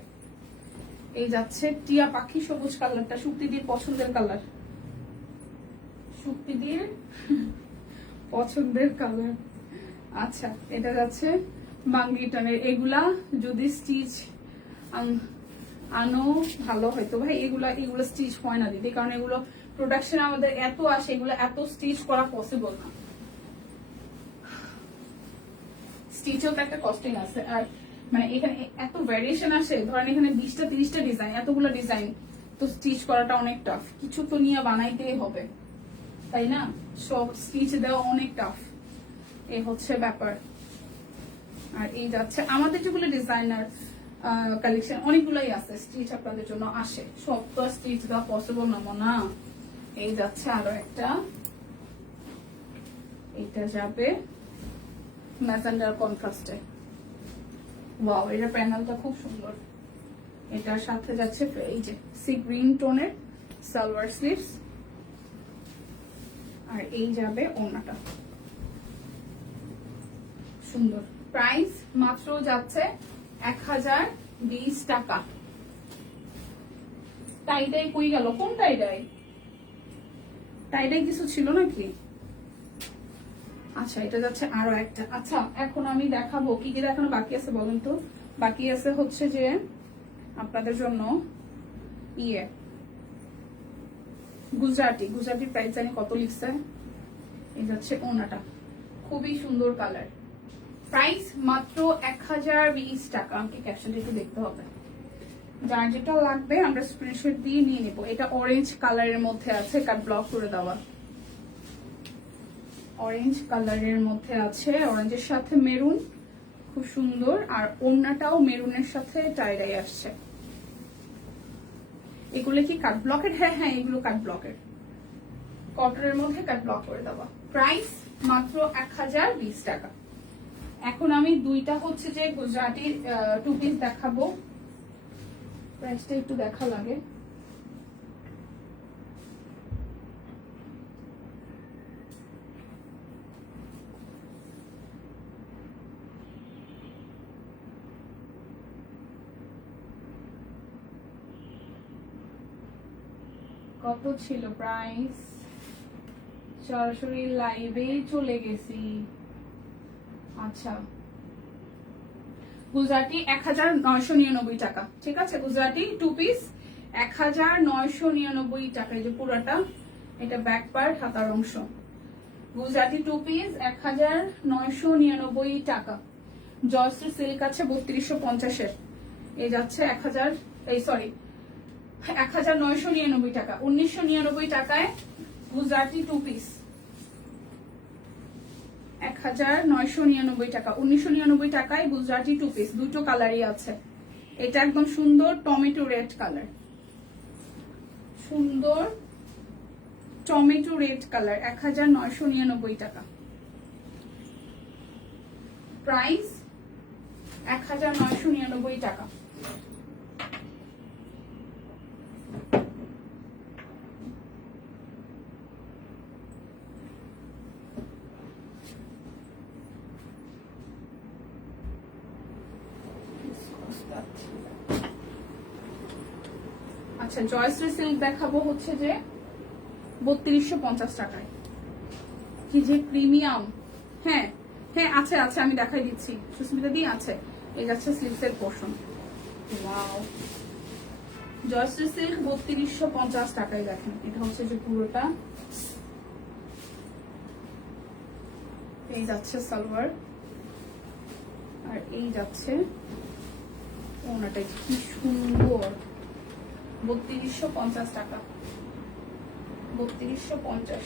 এই যাচ্ছে টিয়া পাখি সবুজ কালারটা, শুক্তিদির পছন্দের কালার, শুক্তিদির পছন্দের কালার। আচ্ছা, এটা যাচ্ছে বাঙ্গি টনের। এগুলা যদি স্টিচ আনো ভালো হয়তো ভাই, এগুলো স্টিচ হয় না দিদি, কারণ এগুলো প্রোডাকশন আমাদের এত আসে, এগুলো এত স্টিচ করা পসিবল না, স্টিচেও তো একটা কস্টিং আছে। আর মানে এখানে এত ভ্যারিয়েশন আসে, ধরেন এখানে 20টা 30টা ডিজাইন, এতগুলো ডিজাইন, তো স্টিচ করাটা অনেক টাফ, কিছু তো নিয়ে বানাইতেই হবে তাই না, সব স্টিচ দেওয়া অনেক টাফ, এই হচ্ছে ব্যাপার। আর এই যাচ্ছে আমাদের যেগুলো ডিজাইনার কালেকশন অনেকগুলাই আছে, স্টিচ আপনাদের জন্য আসে, সব তো স্টিচ দেওয়া পসিবল না। এই যাচ্ছে আরো একটা, এটা যাবে ম্যাজেন্ডার কন্ট্রাস্টে, ওয়াও এটার প্যানেলটা খুব সুন্দর। এটার সাথে যাচ্ছে এই যে সি গ্রিন টোনের সালোয়ার স্লিভস, আর এই যাবে ওনাটা সুন্দর। প্রাইস মাত্র যাচ্ছে 1020 টাকা। টাইডাই কই গেল, কোন টাইডাই? টাইডাই কিছু ছিল নাকি? আচ্ছা, এটা যাচ্ছে আরো একটা। আচ্ছা, এখন আমি দেখাবো কি কি দেখানো বাকি আছে বলেন তো। বাকি আছে হচ্ছে যে আপনাদের জন্য গুজরাটি প্রাইস জানি কত লিখছে। এই যাচ্ছে ওনাটা, খুবই সুন্দর কালার। প্রাইস মাত্র 1020 টাকা। আমাকে ক্যাপশনটা একটু দেখতে হবে। যার যেটা লাগবে আমরা স্ক্রিনশট দিয়ে নিয়ে নেবো। এটা অরেঞ্জ কালারের মধ্যে আছে, কাট ব্লক করে দেওয়া। অরেঞ্জ কালারের মধ্যে আছে, অরেঞ্জের সাথে মেরুন, খুব সুন্দর। আর ওড়নাটাও মেরুনের সাথে টাইডাই আসছে। এগুলো কি কাট ব্লকের? হ্যাঁ হ্যাঁ, এগুলো কাট ব্লকের, কটনের মধ্যে কাট ব্লক করে দেওয়া। প্রাইস মাত্র 1020 টাকা। এখন আমি দুইটা হচ্ছে যে গুজরাটির টু পিস দেখাবো, প্রাইসটা একটু দেখা লাগে। কত ছিল প্রাইস? সরাসরি লাইভে চলে গেছি। আচ্ছা, গুজরাটি 1999 টাকা। ঠিক আছে, গুজরাটি টু পিস 1999 টাকা। এই যে পুরাটা, এটা ব্যাক পার্ট, হাতার অংশ। গুজরাটি টু পিস 1999 টাকা। জয়শ্রী সিল্ক আছে 3250-এর, এই যাচ্ছে 1999 টাকা। 1999 টাকায় গুজরাটি টু পিস, 1999 টাকা। 1999 টাকায় গুজরাটি টু পিস, দুটো কালারই আছে। এটা একদম সুন্দর টমেটো রেড কালার, সুন্দর টমেটো রেড কালার, 1999 টাকা। প্রাইস 1999 টাকা। আচ্ছা, জয়শ্রী সিল্ক দেখাবো হচ্ছে যে 3250 টাকায়। কি যে প্রিমিয়াম। হ্যাঁ হ্যাঁ, আছে আছে, আমি দেখাই দিচ্ছি। সুস্মিতা দি আছে, এই যাচ্ছে স্লিভসের পোর্শন। ওয়াও, জয়শ্রী সিল্ক 3250 টাকায়। দেখেন, এটা হচ্ছে যে পুরোটা, এই যাচ্ছে সালোয়ার, আর এই যাচ্ছে ওনাটা। কি সুন্দর, 3250 টাকা, 3250।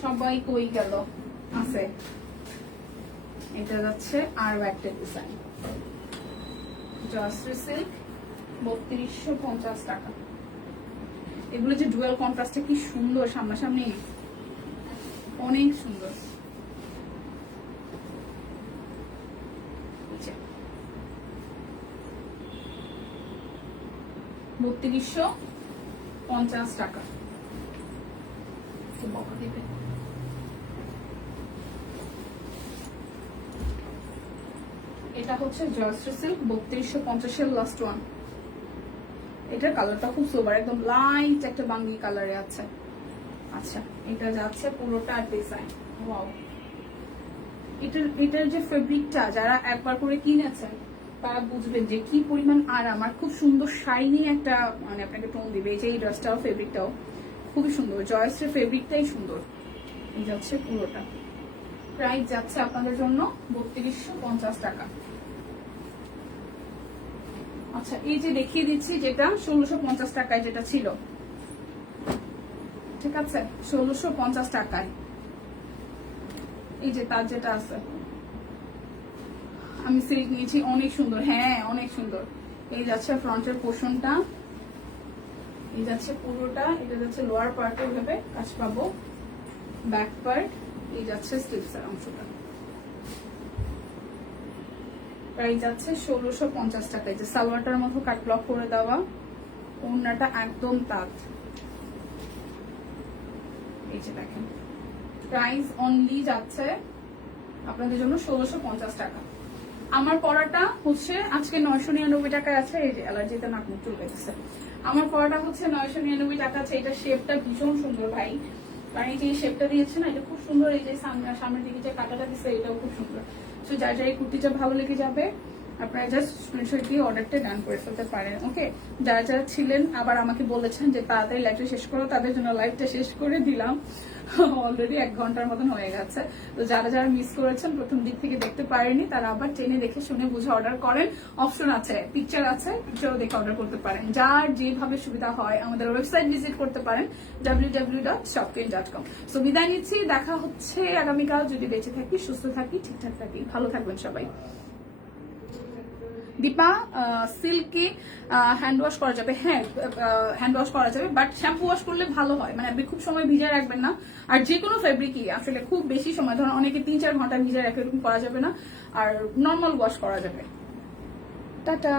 সবাই কই গেল? আছে, এটা যাচ্ছে আরো একটা ডিজাইন, জয়শ্রী সিল্ক 3250 টাকা। এগুলো যে ডুয়াল কন্ট্রাস্টে কি সুন্দর, সামনাসামনি অনেক সুন্দর। 3250 টাকা। এটা হচ্ছে জয়শ্রী সিল্ক 3250-এর লাস্ট ওয়ান। এটার কালারটা খুব সোবার, একদম লাইট একটা বাঙ্গি কালারে আছে। আচ্ছা, এটা যাচ্ছে পুরোটা ডিজাইন। ওয়াও, এটার যে ফেব্রিকটা যারা একবার করে কিনেছেন তারা বুঝবেন যে কি পরিমাণ আরাম, আর খুব সুন্দর শাইনি একটা মানে আপনাকে টোন দিবে। এই যে এই ড্রেসটাও, ফেব্রিকটাও খুবই সুন্দর, জয়শ্রীর ফেব্রিকটাই সুন্দর। এই যাচ্ছে পুরোটা, প্রাইস যাচ্ছে আপনাদের জন্য 3250 টাকা। আচ্ছা, এই যে দেখিয়ে দিচ্ছি যেটা 1650 টাকায় যেটা ছিল, ঠিক আছে, 1650 টাকায়। এই যে তার যেটা আছে, আমি সিল্ক নিয়েছি, অনেক সুন্দর। হ্যাঁ, অনেক সুন্দর। এই যাচ্ছে ফ্রন্টের পোর্শনটা, এই যাচ্ছে পুরোটা, এটা যাচ্ছে লোয়ার পার্টে ভাবে কাজ পাবো, ব্যাক পার্ট, এই যাচ্ছে স্লিভসের অংশটা। প্রাইস যাচ্ছে 1650 টাকা। এই যে সালোয়ারটার মতো কাট ব্লক করে দেওয়া, ওড়নাটা একদম তাঁত। এই যে দেখেন, প্রাইস অনলি যাচ্ছে আপনাদের জন্য 1650 টাকা। আমার পরাটা হচ্ছে আজকে 999 টাকায় আছে। এই যে অ্যালার্জিতে নাক মুখ চলে গেছে। আমার পরাটা হচ্ছে 999 টাকা আছে। এটা শেপটা ভীষণ সুন্দর ভাই, কারণ এই যে শেপটা দিয়েছে না, এটা খুব সুন্দর। এই যে সামনের দিকে যে কাটাটা দিচ্ছে, এটাও খুব সুন্দর। তো যার যার এই কুর্তিটা ভালো লেগে যাবে আপনারা জাস্ট স্ক্রিনশট দিয়ে অর্ডারটা ডান করে ফেলতে পারেন। ওকে, যারা যারা ছিলেন আবার আমাকে বলেছেন যে তাড়াতাড়ি লাইভটা শেষ করো, তাদের জন্য লাইভটা শেষ করে দিলাম। অলরেডি 1 ঘন্টার মতন হয়ে গেছে। তো যারা যারা মিস করেছেন, প্রথম দিক থেকে দেখতে পারেনি, তারা আবার টেনে দেখে শুনে বুঝে অর্ডার করেন। অপশন আছে, পিকচার আছে, পিকচারও দেখে অর্ডার করতে পারেন। যার যেভাবে সুবিধা হয় আমাদের ওয়েবসাইট ভিজিট করতে পারেন www.shopqueen.com। সো বিদায় নিচ্ছি, দেখা হচ্ছে আগামীকাল, যদি বেঁচে থাকি, সুস্থ থাকি, ঠিকঠাক থাকি। ভালো থাকবেন সবাই। দীপা, সিল্কি হ্যান্ড ওয়াশ করা যাবে? হ্যাঁ, হ্যান্ড ওয়াশ করা যাবে, বাট শ্যাম্পু ওয়াশ করলে ভালো হয়। মানে আপনি খুব সময় ভিজায় রাখবেন না। আর যে কোনো ফেব্রিকই আসলে খুব বেশি সময়, ধরুন অনেকে 3-4 ঘন্টা ভিজায় রাখে, এরকম করা যাবে না। আর নর্মাল ওয়াশ করা যাবে। টাটা।